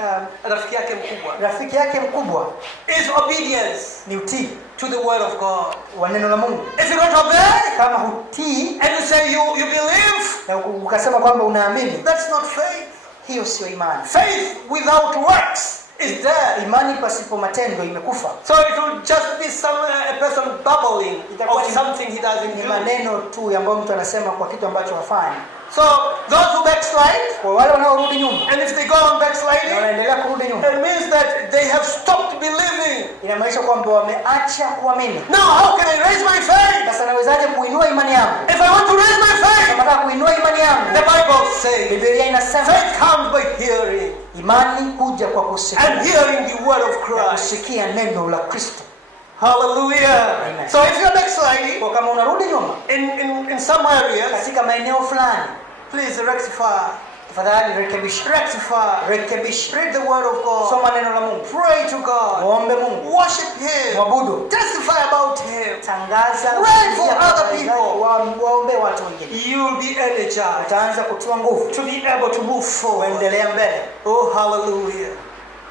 rafiki yake mkubwa, is obedience, ni utii to the word of God, wa neno la Mungu. If you don't obey, kama hutii, and you say you believe, na ukasema kwamba unaamini, that's not faith. Hiyo sio imani. Faith without works is dead. Imani pasipo matendo imekufa. So it will just be a person babbling of something he doesn't do. Maneno tu ambayo mtu anasema kwa kitu ambacho hafanyi. So those who backslide, kwa wale wanaorudi nyuma, and if they go on backsliding, wanaendelea kurudi nyuma, it means that they have stopped believing. Inamaanisha kwamba wameacha kuamini. Now how can I raise my faith? Sasa nawezaje kuinua imani yangu? If I want to raise my faith, nataka kuinua imani yangu, the Bible says, Biblia inasema, faith comes by hearing. Imani kuja kwa kusikia. And hearing the word of Christ. Kusikia neno la Kristo. Hallelujah. Amen. So if you're backsliding, kwa kama unarudi nyuma, in some areas, katika maeneo fulani, please rectify. Tafadhali rekebisha. Rekebisha. Read the word of God. Soma neno la Mungu. Pray to God. Muombe Mungu. Worship him. Mwabudu. Testify about him. Tangaza. Pray for other people. Waombe watu wengine. You'll be energized. Utaanza kutiwa nguvu. To be able to move forward. Kuendelea mbele. Oh, hallelujah.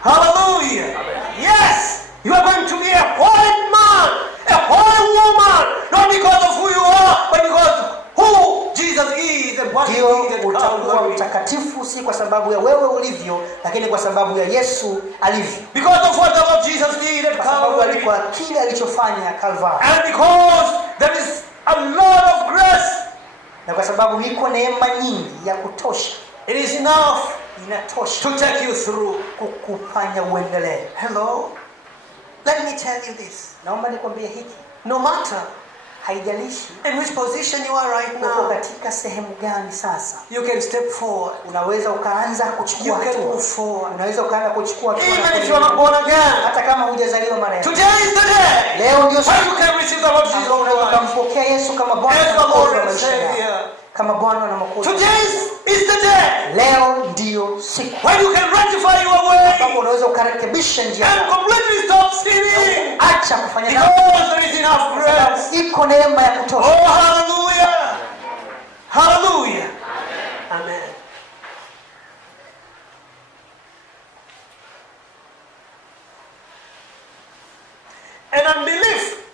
Hallelujah. Yes. You are going to be a holy man, a holy woman, not because of who you are, but because who Jesus is and what he did at Calvary. Mtakatifu si kwa sababu ya wewe ulivyo, lakini kwa sababu ya Yesu alivyo. Because of what the Lord Jesus did at Calvary. Kwa kile alichofanya Calvary. And because there is a lot of grace. Na kwa sababu iko neema nyingi ya kutosha. It is enough. Inatosha. To take you through. Kukufanya uendelee. Hello. Let me tell you this. Naomba nikwambie hiki. No matter haijalishi in which position you are right now, uko katika sehemu gani sasa, you can step forward. Unaweza ukaanza kuchukua hatua. Unaweza ukaanza kuchukua hatua. Even if you are not born again, hata kama hujazaliwa mara ya pili. Today is the day. Leo ndio siku you can receive the Lord Jesus. Unaweza kumpokea Yesu kama Bwana na Mwokozi. Kama Bwana na Mwokozi. Today is the day. Leo ndio siku. When you can rectify your way. Hapo unaweza ukarekebisha njia. And completely stop sinning. Acha kufanya dhambi. Because there is enough grace. Iko neema ya kutosha. Oh, hallelujah. Hallelujah. Amen. And unbelief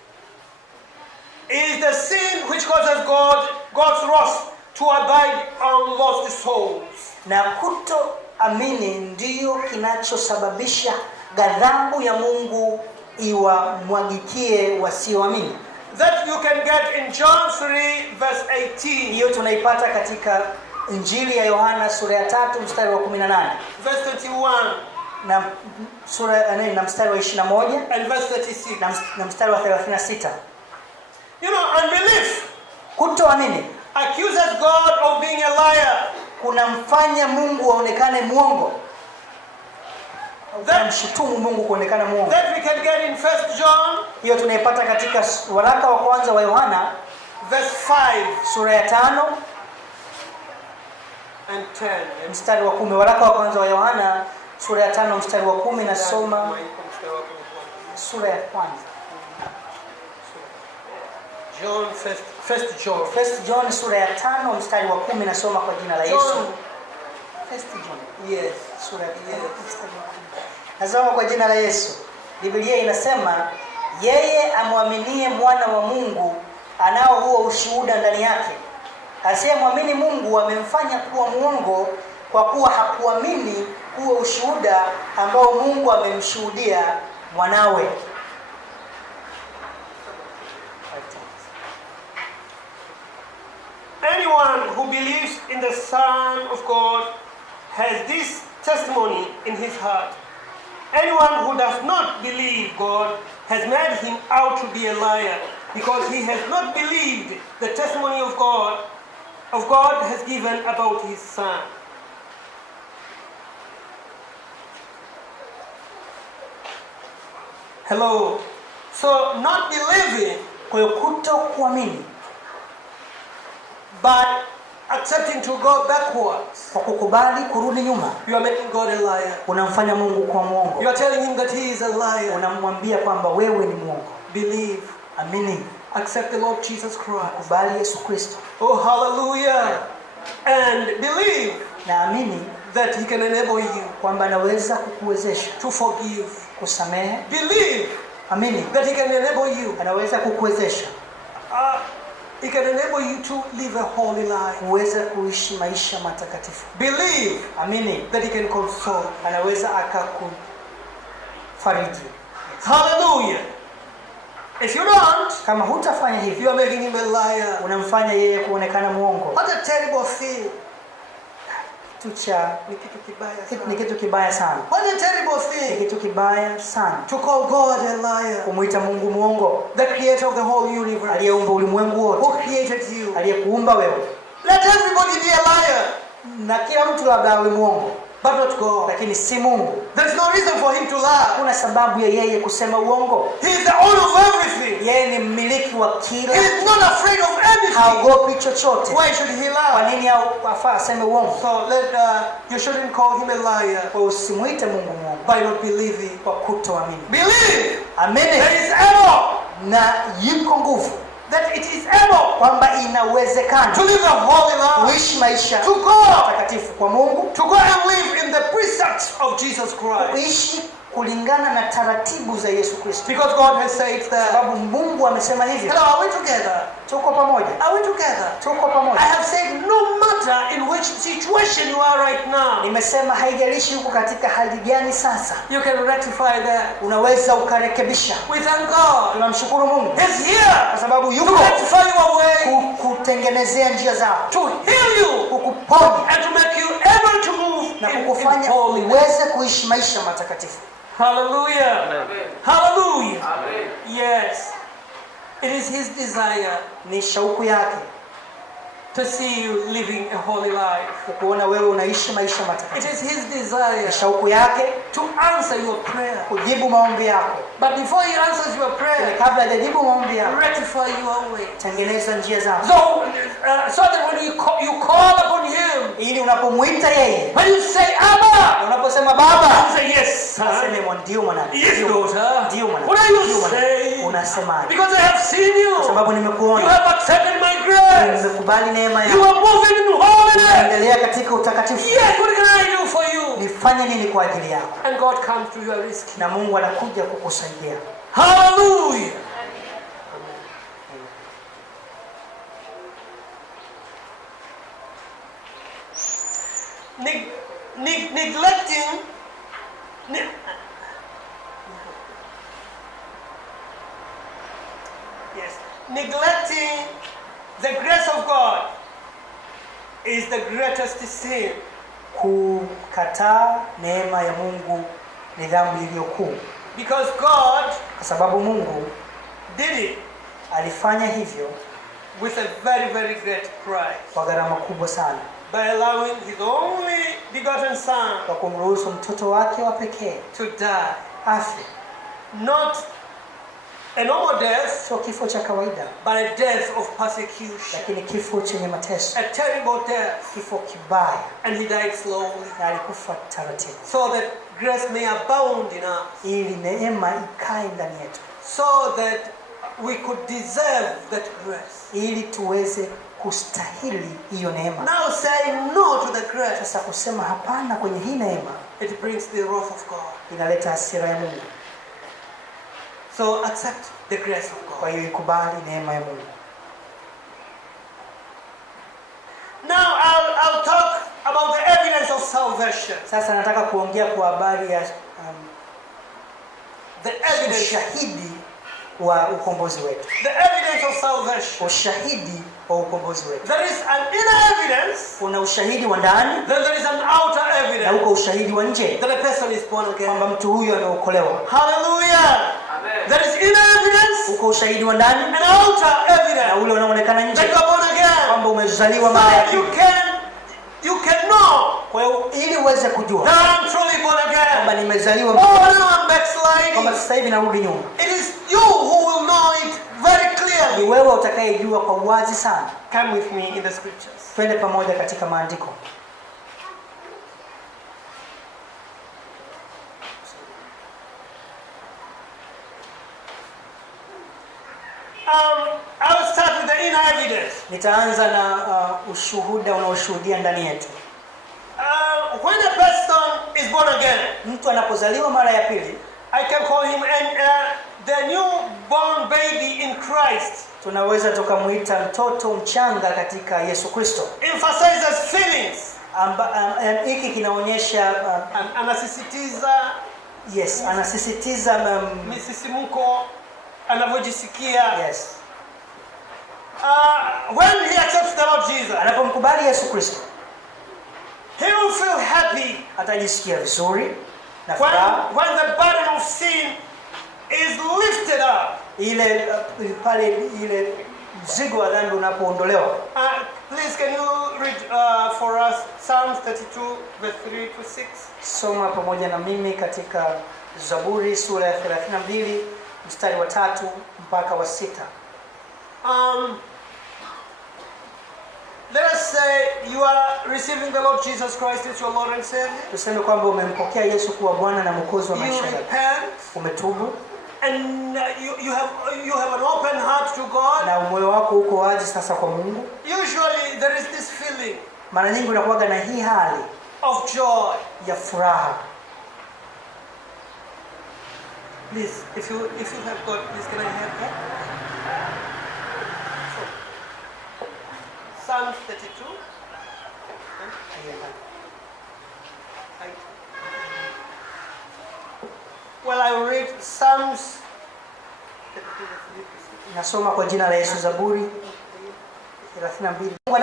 is the sin which causes God's wrath to abide on lost souls. Na kutoamini ndiyo kinachosababisha ghadhabu ya Mungu iwamwagikie wasioamini. That you can get in John 3 verse 18. Hiyo tunaipata katika Injili ya Yohana sura ya 3 mstari wa 18. Verse 21. Na sura na mstari wa 21 and verse 36. Na mstari wa 36. You know, unbelief, kutoamini, accuses God of being a liar. Kunamfanya Mungu aonekane mwongo. Kumshutumu Mungu kuonekana mwongo. That we can get in 1 John. Hiyo tunaipata katika waraka wa kwanza wa Yohana verse 5 sura ya 5 and 10. Mstari wa 10. Waraka wa kwanza wa Yohana sura ya 5 mstari wa 10 nasoma sura ya kwanza. John first John sura ya 5 mstari wa 10 nasoma kwa jina la Yesu. First John. Yes, sura ya 5 mstari wa 10. Nasoma kwa jina la Yesu. Biblia inasema yeye amwaminie mwana wa Mungu anao huo ushuhuda ndani yake. Asiyemwamini Mungu amemfanya kuwa mwongo kwa kuwa hakuamini huo ushuhuda ambao Mungu amemshuhudia mwanawe. Anyone who believes in the Son of God has this testimony in his heart. Anyone who does not believe God has made him out to be a liar, because he has not believed the testimony of God has given about his Son. Hello. So not believing, Kwa hiyo kutokuamini, but accepting to go backwards, kwa kukubali kurudi nyuma, you are making God a liar. unamfanya Mungu kuwa mwongo. You are telling him that he is a liar. Unamwambia kwamba wewe ni mwongo. Believe. Amini. Accept the Lord Jesus Christ. Kubali Yesu Kristo. Oh, hallelujah. And believe Na amini that he can enable you kwamba anaweza kukuwezesha to forgive. kusamehe. Believe Amini that he can enable you. anaweza kukuwezesha He can enable you to live a holy life. uweze kuishi maisha matakatifu. Believe Amini that he can console. anaweza akakufariji. Hallelujah. If you don't, Kama hutafanya hivyo, you are making him a liar. unamfanya yeye kuonekana mwongo. What a terrible thing. Ni kitu kibaya sana. What a terrible Ni thing kitu kibaya sana to call God a liar. kumuita Mungu mwongo, The creator of the whole universe, aliyeumba ulimwengu who wote, created you. aliyekuumba wewe. Let everybody be a liar, Na kila mtu labda awe mwongo, but not God. lakini si Mungu. There is no reason for him to lie. Hakuna sababu ya yeye kusema uongo. He is the owner of everything. Yeye ni mmiliki wa kila, He is not afraid of anything. haogopi chochote. Why should he Kwa lie? nini afaa aseme uongo? So you shouldn't call him a liar Kwa usimuite Mungu mwongo by not believing. kwa kutoamini. Believe Amini that he is able, na yuko nguvu that it is able kwamba inawezekana to live a holy life, kuishi maisha to go, takatifu kwa Mungu, to go and live in the precepts of Jesus Christ. kuishi kulingana na taratibu za Yesu Kristo. Because God has said that. Sababu Mungu amesema hivyo. Hello, are we together? Tuko pamoja. Are we together? Tuko I pamoja. have said no matter in which situation you are right now, Nimesema haijalishi uko katika hali gani sasa, you can rectify that. unaweza ukarekebisha. We thank God. Tunamshukuru Mungu He's here kwa sababu to yuko rectify your way, kutengenezea njia zako, to heal you, kukuponya and to make you able to move na in kukufanya holiness. uweze kuishi maisha matakatifu. Hallelujah. Hallelujah. Yes. It is his desire Ni shauku yake to see you living a holy life. kukuona wewe unaishi maisha It matakatifu. is his desire Ni shauku yake to answer your prayer. kujibu maombi yako. But before he answers your Lakini prayer, kabla hajajibu maombi yako, rectify your way. tengeneza njia zako, So that when you call upon him, ili unapomuita yeye, when you say Abba, na unaposema Baba, you say yes, son. aseme ndio mwanangu, Yes, daughter. ndio mwanangu, What are you ndio mwanangu. saying? Unasemaje? Because I have seen you. Kwa sababu You nimekuona, have accepted my grace. nimekubali neema You yako, are moving in holiness. endelea katika utakatifu. Yes, what can I do for you? Nifanye nini kwa ajili yako? And God comes to your rescue. Na Mungu anakuja kukusaidia. Hallelujah. Neglecting neglecting the grace of God is the greatest sin. Kukataa neema ya Mungu ni dhambi iliyo kuu, Because God kwa sababu Mungu did it alifanya hivyo with a very, very great price. kwa gharama kubwa sana, By allowing his only begotten son kwa kumruhusu mtoto wake wa pekee to die. afe, Not a normal death, sio kifo cha kawaida, but a death of persecution. lakini kifo chenye mateso, A terrible death. kifo kibaya, And he died slowly. na alikufa taratibu, So that grace may abound in us. ili neema ikae ndani yetu, So that we could deserve that grace. ili tuweze kustahili hiyo neema. Now say no to the grace. Sasa kusema hapana kwenye hii neema It brings the wrath of God. inaleta hasira ya Mungu. So accept the grace of Kwa God. hiyo ikubali neema ya Mungu. Now I'll talk about the evidence of salvation. Sasa nataka kuongea kwa habari ya The evidence ushahidi wa ukombozi wetu. The evidence of salvation. Ushahidi wa ukombozi wetu. There is an inner evidence. Kuna ushahidi wa ndani. Then there is an outer evidence. Na uko ushahidi wa nje. That a person is born again. Kwamba mtu huyo ameokolewa. Hallelujah. Amen. There is inner evidence. Uko ushahidi wa ndani. And outer evidence. Na ule unaonekana nje. That you are born again. Kwamba umezaliwa mara ya pili. You can know. Kwa hiyo ili uweze kujua that I'm truly born again. Kwamba nimezaliwa now I'm backsliding. Kwamba sasa hivi narudi nyuma. It is you who will know it very clearly. Ni wewe utakayejua kwa uwazi sana. Come with me in the scriptures. Twende pamoja katika maandiko. I will start with the inner evidence. Nitaanza na ushuhuda unaoshuhudia ndani yetu. When a person is born again, mtu anapozaliwa mara ya pili, I can call him the newborn baby in Christ. Tunaweza tukamuita mtoto mchanga katika Yesu Kristo. Emphasizes feelings. Hiki kinaonyesha anasisitiza. Yes, anasisitiza misisimuko anavyojisikia. Yes. When he accepts the Lord Jesus, anapomkubali Yesu Kristo, he will feel happy. Atajisikia vizuri na furaha. When the burden of sin is lifted up. Ile mzigo wa dhambi unapoondolewa. Please can you read for us Psalms 32 verse 3 to 6? Soma pamoja na mimi katika Zaburi sura ya 32 mstari wa 3 mpaka wa 6. Let us say you are receiving the Lord Jesus Christ as your Lord and Savior. Tuseme kwamba umempokea Yesu kuwa Bwana na Mwokozi wa maisha yako. Umetubu. And you have an open heart to God. Na moyo wako uko wazi sasa kwa Mungu. Usually there is this feeling. Mara nyingi unakuwa na hii hali of joy, ya furaha. Please, if you have God, please can I have that? Psalms 32. Well, I will read Psalms. Nasoma kwa jina la Yesu Zaburi 32. When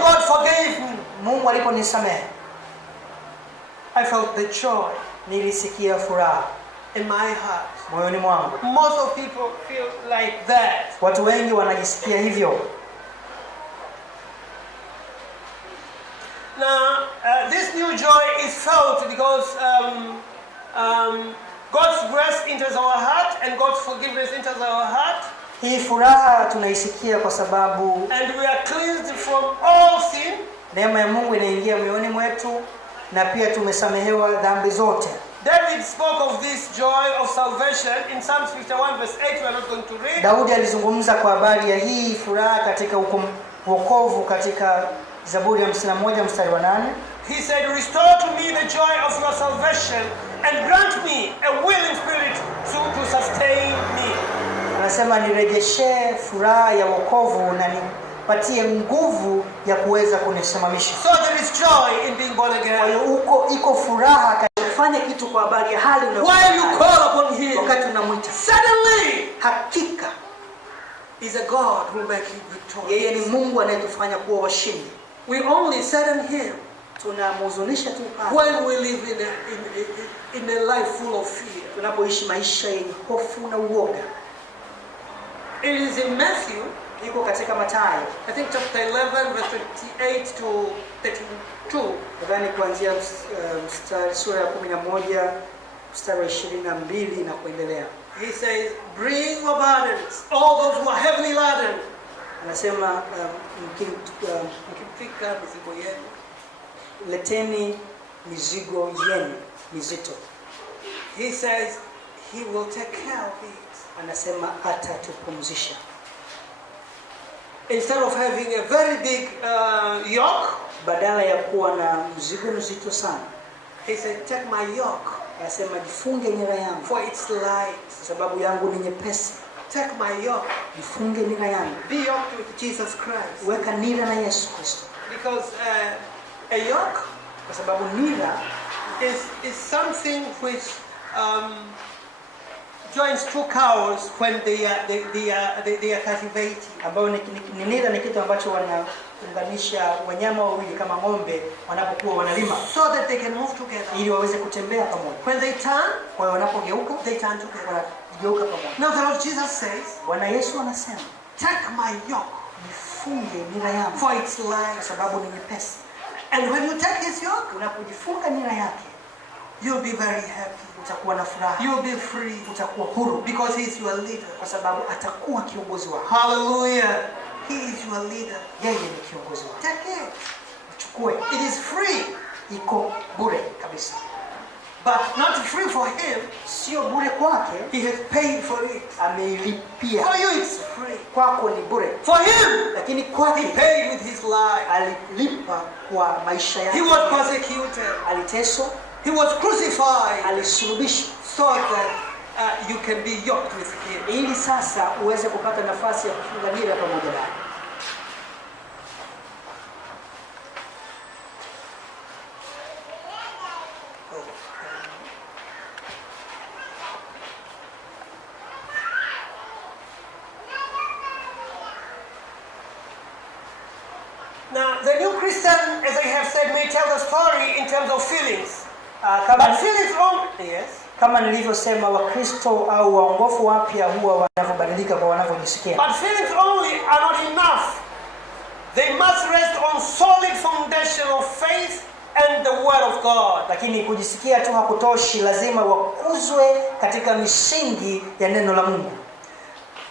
God forgave me, Mungu aliponisamehe, I felt the joy. Nilisikia furaha in my heart. Moyoni mwangu. Most of people feel like that. Watu wengi wanajisikia hivyo. Now, this new joy is felt because God's grace enters our heart and God's forgiveness enters our heart. Hii furaha tunaisikia kwa sababu and we are cleansed from all sin. Neema ya Mungu inaingia moyoni mwetu na pia tumesamehewa dhambi zote. David spoke of this joy of salvation in Psalms 51 verse 8. We are not going to read. Daudi alizungumza kwa habari ya hii furaha katika wokovu katika Zaburi ya 51 mstari wa 8. He said, "Restore to me the joy of your salvation and grant me a willing spirit to sustain me." Anasema nirejeshe furaha ya wokovu na nipatie nguvu ya kuweza kunisimamisha. So there is joy in being born again. Kwa hiyo iko furaha kufanya kitu kwa habari ya hali unayofanya. While you call upon him, wakati unamwita, suddenly, hakika is a God who makes you victorious. Yeye ni Mungu anayetufanya kuwa washindi. We only sadden him. Tunamhuzunisha tu when we live in a life full of fear. Tunapoishi maisha yenye hofu na uoga. It is in Matthew, iko katika Mathayo, I think chapter 11 verse 28 to 32. Nadhani kuanzia sura ya 11 mstari wa 22 na kuendelea. He says, "Bring your burdens, all those who are heavily laden." Anasema mkifika mizigo yenu, leteni mizigo yenu mizito. He says he will take care of it. Anasema atatupumzisha. Instead of having a very big yoke, badala ya kuwa na mzigo mzito sana, he said, "Take my yoke." Anasema jifunge nira yangu, for it's light. Sababu yangu ni nyepesi. Take my yoke. Jifunge nira yangu. Be yoked with Jesus Christ. Weka nira na Yesu Kristo. Because a yoke, kwa sababu nira is something which joins two cows when they are cultivating. Ambao ni nira ni kitu ambacho wanaunganisha wanyama wawili kama ng'ombe wanapokuwa wanalima, so that they can move together. Ili waweze kutembea pamoja. When they turn, kwa hiyo wanapogeuka, they turn together. Wanageuka pamoja. Now the Lord Jesus says, Bwana Yesu anasema, take my yoke, nifunge nira yangu, for it's light, kwa sababu ni nyepesi. And when you take his yoke, unapojifunga nira yake, you'll be very happy. Utakuwa na furaha. You'll be free. Utakuwa huru, because he is your leader. Kwa sababu atakuwa kiongozi wako. Hallelujah. He is your leader. Yeye ni kiongozi wako. Take it. Chukue. It is free. Iko bure kabisa. But not free for him. Sio bure kwake. He has paid for it. Ameilipia. For you it's free. Kwako ni bure. For him, lakini kwake he paid with his life. Alilipa kwa maisha yake. He was persecuted. Aliteswa. He was crucified. Alisulubishwa. So that you can be yoked with him. Ili sasa uweze kupata nafasi ya kufunga nira pamoja naye. Now, the new Christian, as I have said, may tell the story in terms of feelings. But feelings only, yes. Kama nilivyosema, Wakristo au waongofu wapya huwa wanavyobadilika kwa wanavyojisikia. But feelings only are not enough. They must rest on solid foundation of faith and the word of God. Lakini kujisikia tu hakutoshi, lazima wakuzwe katika misingi ya neno la Mungu.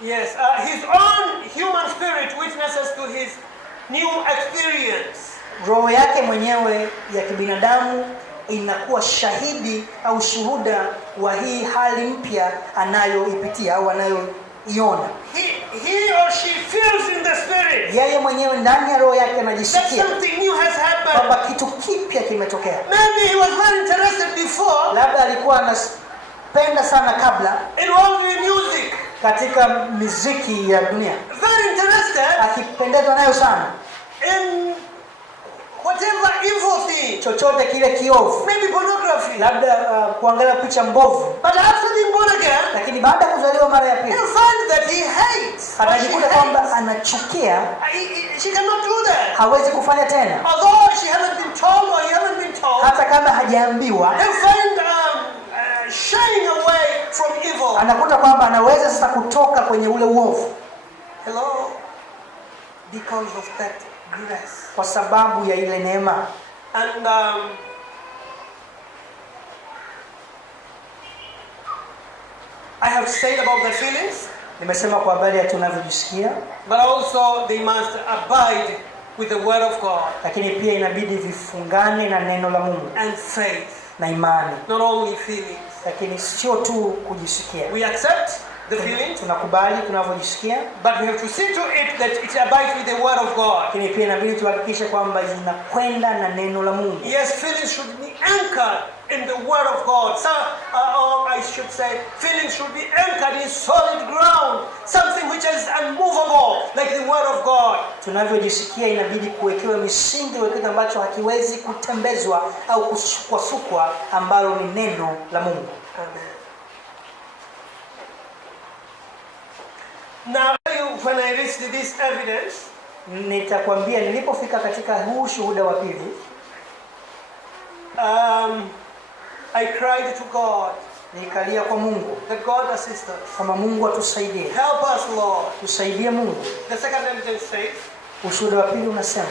Yes, his own human spirit witnesses to his new experience. Roho yake mwenyewe ya kibinadamu inakuwa shahidi au shuhuda wa hii hali mpya anayoipitia au anayoiona. He or she feels in the spirit. Yeye mwenyewe ndani ya roho yake anajisikia something new has happened. Kwamba kitu kipya kimetokea. Maybe he was very interested before. Labda alikuwa anapenda sana kabla in worldly music. Katika muziki ya dunia. Very interested. Akipendezwa nayo sana. In whatever evil thing. Chochote kile kiovu. Maybe pornography. Labda kuangalia picha mbovu. But after being born again, lakini baada ya kuzaliwa mara ya pili, you find that he hates. Anajikuta kwamba anachukia. She cannot do that. Hawezi kufanya tena. Although she hasn't been told or he hasn't been told. Hata kama hajaambiwa. You find shying away from evil. Anakuta kwamba anaweza sasa kutoka kwenye ule uovu. Hello. Because of that grace. Kwa sababu ya ile neema. And I have said about the feelings. Nimesema kwa habari ya tunavyojisikia. But also they must abide with the word of God. Lakini pia inabidi vifungane na neno la Mungu. And faith. Na imani. Not only feelings. Lakini sio tu kujisikia. We accept the feelings. Tunakubali tunavyojisikia. But we have to see to it that it abides with the word of God. Lakini pia inabidi tuhakikishe kwamba zinakwenda na neno la Mungu. Yes, feelings should be anchored in the word of God. So, or I should say, feelings should be anchored in solid ground, something which is unmovable, like the word of God. Tunavyojisikia inabidi kuwekewa misingi wa kitu ambacho hakiwezi kutembezwa au kusukwa ambalo ni neno la Mungu. Amen. Now, when I reached this evidence, nitakwambia nilipofika katika huu shuhuda wa pili, I cried to God. Nikalia kwa Mungu. That God assist us. Kama Mungu atusaidie. Help us, Lord. Tusaidie Mungu. The second evidence says, ushuhuda wa pili unasema,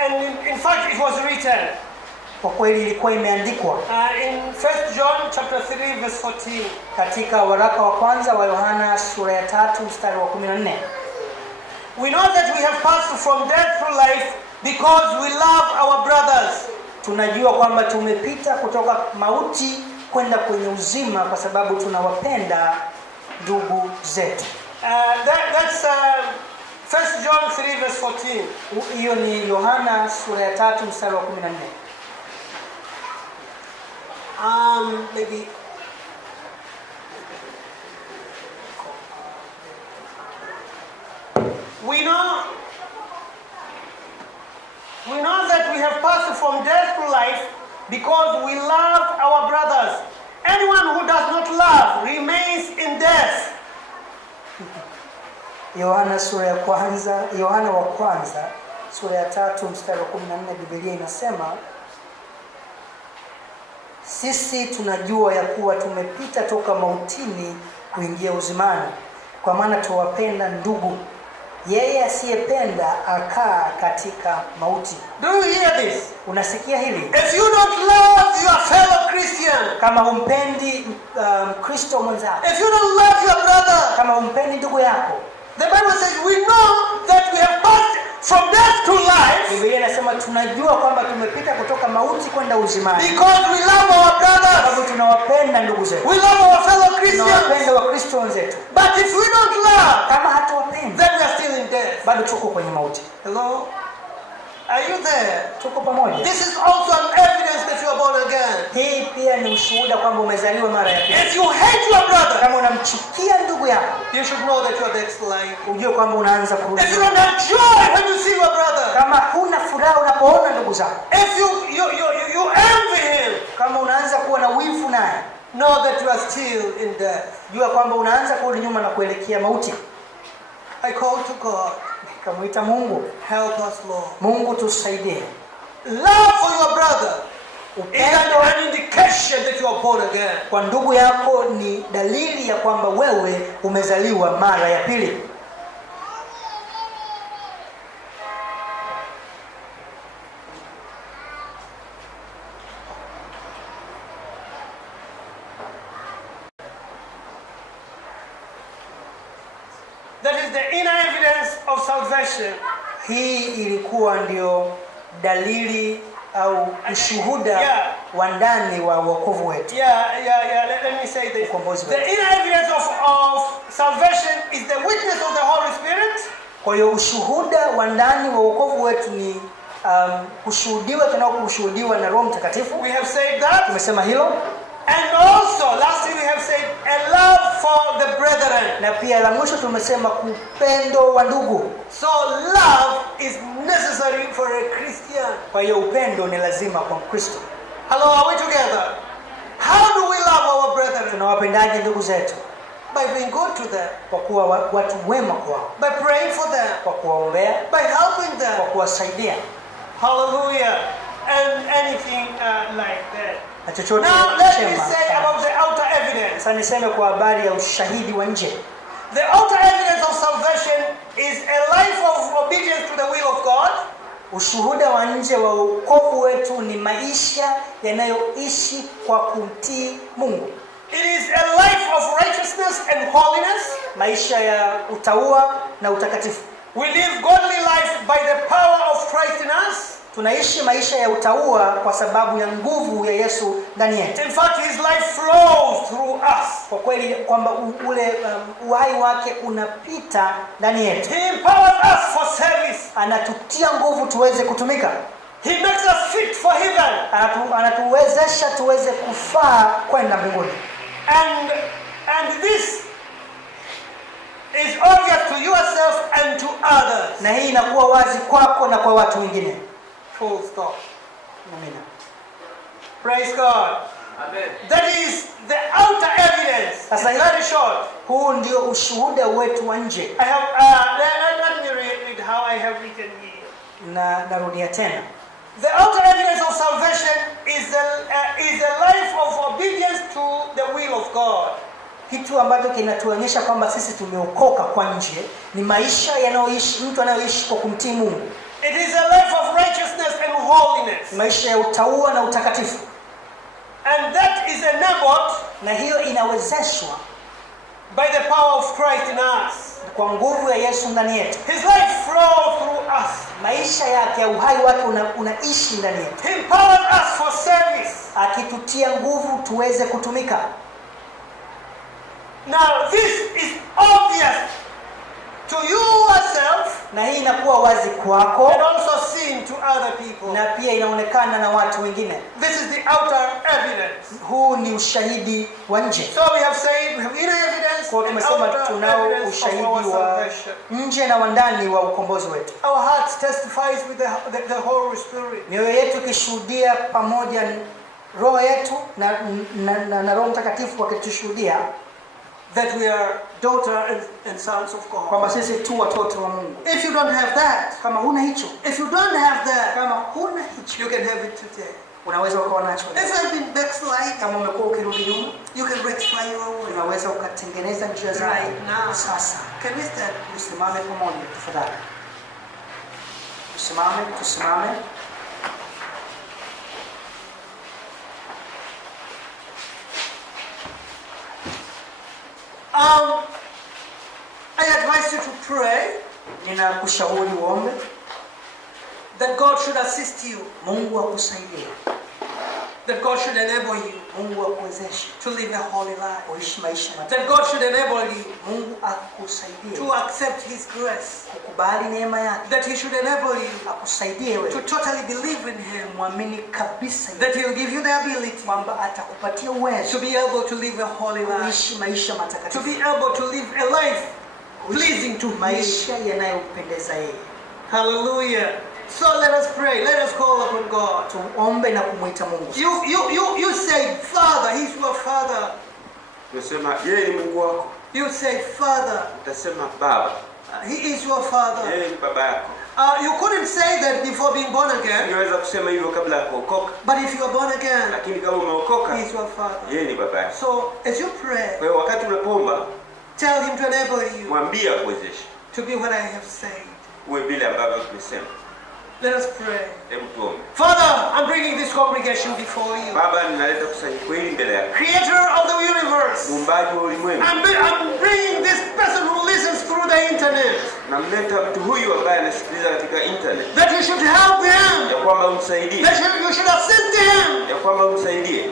and in fact it was written. Kwa kweli ilikuwa imeandikwa. In 1 John chapter 3 verse 14. Katika waraka wa kwanza wa Yohana sura ya 3 mstari wa 14. We know that we have passed from death to life because we love our brothers. Tunajua kwamba tumepita kutoka mauti kwenda kwenye uzima kwa sababu tunawapenda ndugu zetu. That's 1 John 3 verse 14. Hiyo ni Yohana sura ya 3 mstari wa 14. Maybe we know that we have passed from death to life because we love our brothers. Anyone who does not love remains in death. Yohana wa kwanza sura ya 3 mstari wa 14, Biblia inasema, sisi tunajua ya kuwa tumepita toka mautini kuingia uzimani, kwa maana tuwapenda ndugu. Yeye asiyependa akaa katika mauti. Do you hear this? Unasikia hili? If you don't love your fellow Christian, Kama humpendi Kristo mwenzako, if you don't love your brother, kama humpendi ndugu yako, the Bible says we know that we have passed from death to life Biblia inasema tunajua kwamba tumepita kutoka mauti kwenda uzimani, because we love our brothers. sababu tunawapenda ndugu zetu, We love our fellow Christians. tunawapenda Wakristo wenzetu. But if we don't love, Kama hatuwapendi, then we are still in death. bado tuko kwenye mauti. Hello? Are you there? Tuko pamoja. This is also an evidence that you are born again. Hii pia ni ushuhuda kwamba umezaliwa mara ya pili. If you hate your brother, Kama unamchukia ndugu yako, you should know that you are next line. ujue kwamba unaanza kurudi. If you don't have joy when you see your brother, Kama huna furaha unapoona ndugu zako, if you envy him, kama unaanza kuwa na wivu naye, know that you are still in death. jua kwamba unaanza kurudi nyuma na kuelekea mauti. I call to God. Kamuita Mungu, Help us, Lord. Mungu tusaidie. Love for your brother is Upendo an indication that you are born again. kwa ndugu yako ni dalili ya kwamba wewe umezaliwa mara ya pili. That is the inner evidence of salvation. Hii ilikuwa ndio dalili au ushuhuda wa ndani wa wokovu wetu. Let me say this. The inner evidence of salvation is the witness of the Holy Spirit. Kwa hiyo ushuhuda wa ndani wa wokovu wetu ni kushuhudiwa na Roho Mtakatifu. We have said that. Tumesema hilo. And also, lastly we have said a love for the brethren. Na pia la mwisho tumesema upendo wa ndugu. So love is necessary for a Christian. Kwa hiyo upendo ni lazima kwa Mkristo. Hello, are we together? How do we love our brethren? Tunawapendaje ndugu zetu? By being good to them. Kwa kuwa watu wema kwao. By praying for them. Kwa kuwaombea. By helping them. Kwa kuwasaidia. Hallelujah. And anything like that. Na chochote. Now let me say about the outer evidence. Sasa niseme kwa habari ya ushahidi wa nje. The outer evidence of salvation is a life of obedience to the will of God. Ushuhuda wa nje wa wokovu wetu ni maisha yanayoishi kwa kumtii Mungu. It is a life of righteousness and holiness. Maisha ya utauwa na utakatifu. We live godly life by the power of Christ in us. Tunaishi maisha ya utauwa kwa sababu ya nguvu ya Yesu ndani yetu. In fact, his life flows through us. Kwa kweli kwamba ule uhai wake unapita ndani yetu. He empowers us for service. Anatutia nguvu tuweze kutumika. He makes us fit for heaven. Anatuwezesha tuweze kufaa kwenda mbinguni. And this is obvious to yourself and to others. Na hii inakuwa wazi kwako na kwa watu wengine. Full stop. Amina. Praise God. Amen. That is the outer evidence. It's very short. Huu ndio ushuhuda wetu wa nje. I have let me read how I have written here. Na narudia tena. The outer evidence of salvation is a life of obedience to the will of God. Kitu ambacho kinatuonyesha kwamba sisi tumeokoka kwa nje ni maisha yanayoishi mtu anayoishi kwa kumtii Mungu. It is a life of righteousness and holiness. Maisha ya utauwa na utakatifu. And that is enabled, na hiyo inawezeshwa by the power of Christ in us. Kwa nguvu ya Yesu ndani yetu. His life flows through us. Maisha yake ya uhai wake unaishi ndani yetu. He empowers us for service. Akitutia nguvu tuweze kutumika. Now this is obvious to yourself, na hii inakuwa wazi kwako, and also seen to other people, na pia inaonekana na watu wengine. This is the outer evidence. Huu ni ushahidi wa nje. So we have said we have inner evidence, kwa tumesema tunao ushahidi wa nje na wa ndani wa ukombozi wetu. Our hearts testifies with the Holy Spirit. Mioyo yetu ikishuhudia pamoja roho yetu na Roho Mtakatifu wakitushuhudia that we are daughters and sons of God. kwamba sisi tu watoto wa Mungu. If you don't have that, Kama huna hicho, if you don't have that, kama huna hicho, you can have it today. unaweza ukawa nacho. If you have been backsliding, Kama umekuwa ukirudi nyuma, you can rectify your way. unaweza ukatengeneza njia zako Right now. sasa. Can we stand? Tusimame pamoja tafadhali. Tusimame. I advise you to pray Ninakushauri uombe, that God should assist you, Mungu akusaidie, that God should enable you Mungu akuwezeshe to live a holy life, kuishi maisha that matakatifu, God should enable you Mungu akusaidie to accept His grace, kukubali neema yake, that He should enable you akusaidie to wewe totally believe in Him, muamini kabisa that He will give you the ability kwamba atakupatia to uwezo be able to live a holy life, kuishi maisha to matakatifu, be able to live a life pleasing to Him. maisha yanayompendeza yeye. Hallelujah. So let us pray. Let us call upon God. Tuombe na kumuita Mungu. You say, Father, He's your Father. Unasema yeye ni Mungu wako. You say, Father. Utasema Baba. He is your Father. Yeye ni baba yako. You couldn't say that before being born again. Ungeweza kusema hivyo kabla ya kuokoka. But if you are born again, Lakini kama umeokoka, He is your Father. yeye ni baba yako. So as you pray, Kwa hiyo wakati unapoomba, tell Him to enable you mwambie akuwezeshe to be what I have said. uwe vile ambavyo tumesema. Let us pray. Hebu tuombe. Father, I'm bringing this congregation before you. Baba, ninaleta kusanyiko hili mbele yako. Creator of the universe. Muumbaji wa ulimwengu. I'm bringing this person who listens through the internet. Namleta mtu huyu ambaye anasikiliza katika internet. That you should help them. Ya kwamba umsaidie. That you should assist him Ya kwamba umsaidie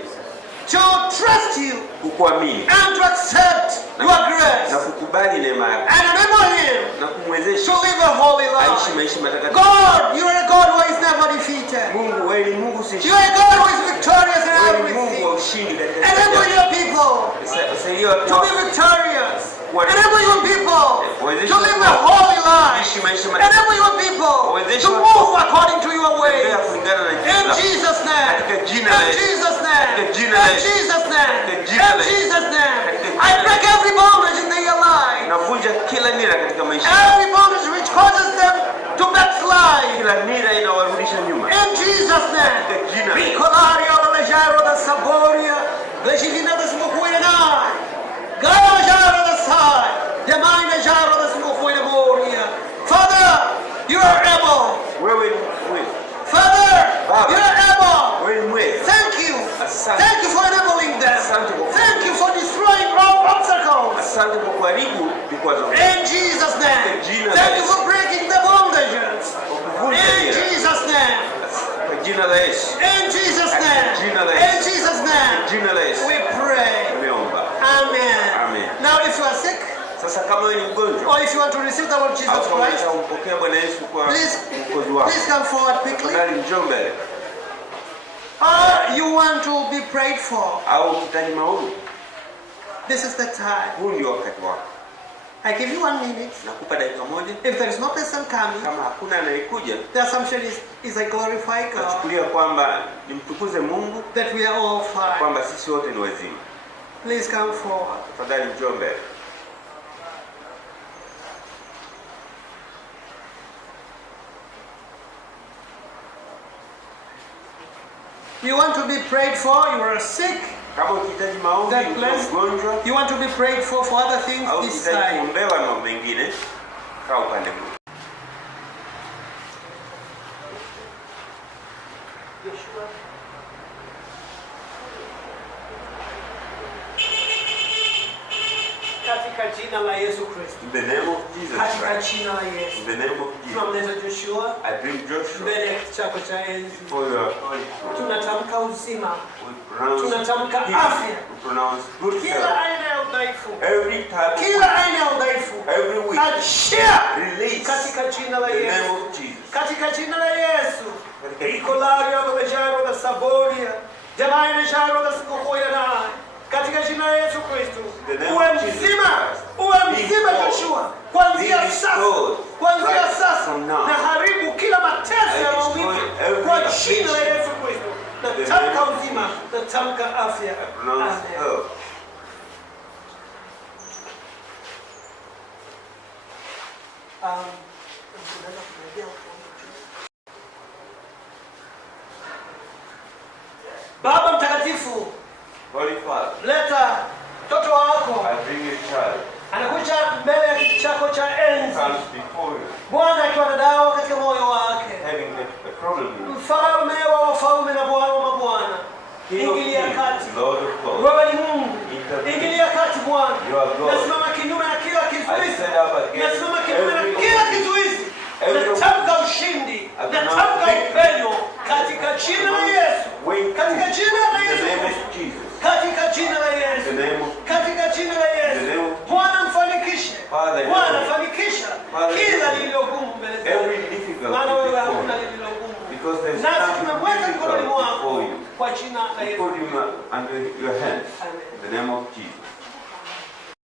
to trust you kukuamini and to accept your grace na kukubali neema yako and enable him na kumwezesha to live a holy aishi life. maisha matakatifu. God, you are a God who is never defeated. Mungu, wewe ni Mungu You are a God who is victorious in wewe ni Mungu wa everything. ushindi katika Enable your people Saidia watu to be victorious. Enable your people to live a holy life. kuishi maisha matakatifu. Enable your people to move according to your ways. Tembea kulingana na njia In zako. Jesus' name. Katika jina In la Yesu. Jesus' name. Katika jina In la Yesu. Jesus' name. Katika jina In la Yesu. Jesus' name. Katika jina I la break Yesu. every bondage in their life. Navunja kila nira katika maisha. Every bondage which causes them to backslide. Kila nira inawarudisha nyuma. In Jesus' name. Katika jina la Yesu. Ricolaria la leggero da Saboria. Legivina da Smokuinai. Gaia leggero da Sai. Demai leggero da Smokuina Moria. Father, you are able. Wewe ni mwezi. Father, Baba. you are able. Wewe ni mwezi. Thank you. Asante. Thank you for enabling them. Asante kwa Thank you for destroying all obstacles. Asante kwa kuharibu vikwazo. In Jesus' name. Thank you for breaking the bondages. In Jesus' name. Kwa jina la Yesu. In Jesus' name. In Jesus' name. Jina la Yesu. We pray. Tumeomba. Amen. Amen. Now if you are sick, Sasa kama wewe ni mgonjwa or if you want to receive the Lord Jesus au kama Christ, unataka kumpokea Bwana Yesu kwa Please. mwokozi wako, please come forward quickly. tafadhali njoo mbele. Or you want to be prayed for, Au ukihitaji maombi, this is the time. huu ndio wakati wako. I give you 1 minute. Nakupa dakika moja. If there is no person coming, Kama hakuna anayekuja, the assumption is I glorify God, nachukulia kwamba nimtukuze Mungu, that we are all fine. kwamba sisi wote ni wazima. Please come forward. Tafadhali njoo mbele. You want to be prayed for, you are sick, Kama ukihitaji maombi, That ukiwa place. mgonjwa you want to be prayed for other things au this ukihitaji side. kuombewa na mambo mengine, kaa upande huu. Katika jina la Yesu Kristo. In the name of Jesus Katika Christ. jina la Yesu. In the name of Jesus. Tunamleta Joshua I bring Joshua mbele ya kiti chako cha enzi. for your authority. Tunatamka uzima, We pronounce Tunatamka healing. afya. We pronounce good kila health. aina ya udhaifu, Every type of kila aina ya udhaifu, every week. achia Release. katika jina la In the name Yesu. of Jesus. Katika jina la Yesu. Katika Ricolaria la leggero da Saboria. Jamai leggero da Smokuinai. Katika jina la Yesu Kristo. The name Uwe of Jesus mzima, Christ. uwe Be mzima restored. Joshua. Kuanzia Be sasa, restored. kuanzia Right sasa from now. na haribu kila mateso I ya destroy maumivu every kwa jina la affliction. Yesu Kristo. natamka uzima, natamka afya. I pronounce Amen. health. Baba mtakatifu, Holy Father, leta mtoto wako, I bring your child. anakuja mbele ya kiti chako cha enzi, Comes before you, Bwana akiwa na dawa katika moyo wake, having a problem with you. mfalme wa wafalme na Bwana wa mabwana. King of Ingilia kati, kings, Lord of lords. wewe ni Mungu. Ingilia kati Bwana. You are God. Nasimama kinyume na kila I kizuizi, stand up against nasimama kinyume na every kila kizuizi. Natamka ushindi, natamka upenyo katika jina la Yesu, katika jina la in the name Yesu, of Jesus. katika jina la In Yesu, the name of katika jina la in the Yesu. name of Bwana mfanikishe, Father, Bwana fanikisha Father, kila lililogumu mbele every zako, difficulty maana wewe before hakuna you. lililogumu. Because there's Nasi nothing tumemweka mikononi difficult mwako before you. kwa jina la We Yesu. put him under your hands. Amen. In the name of Jesus.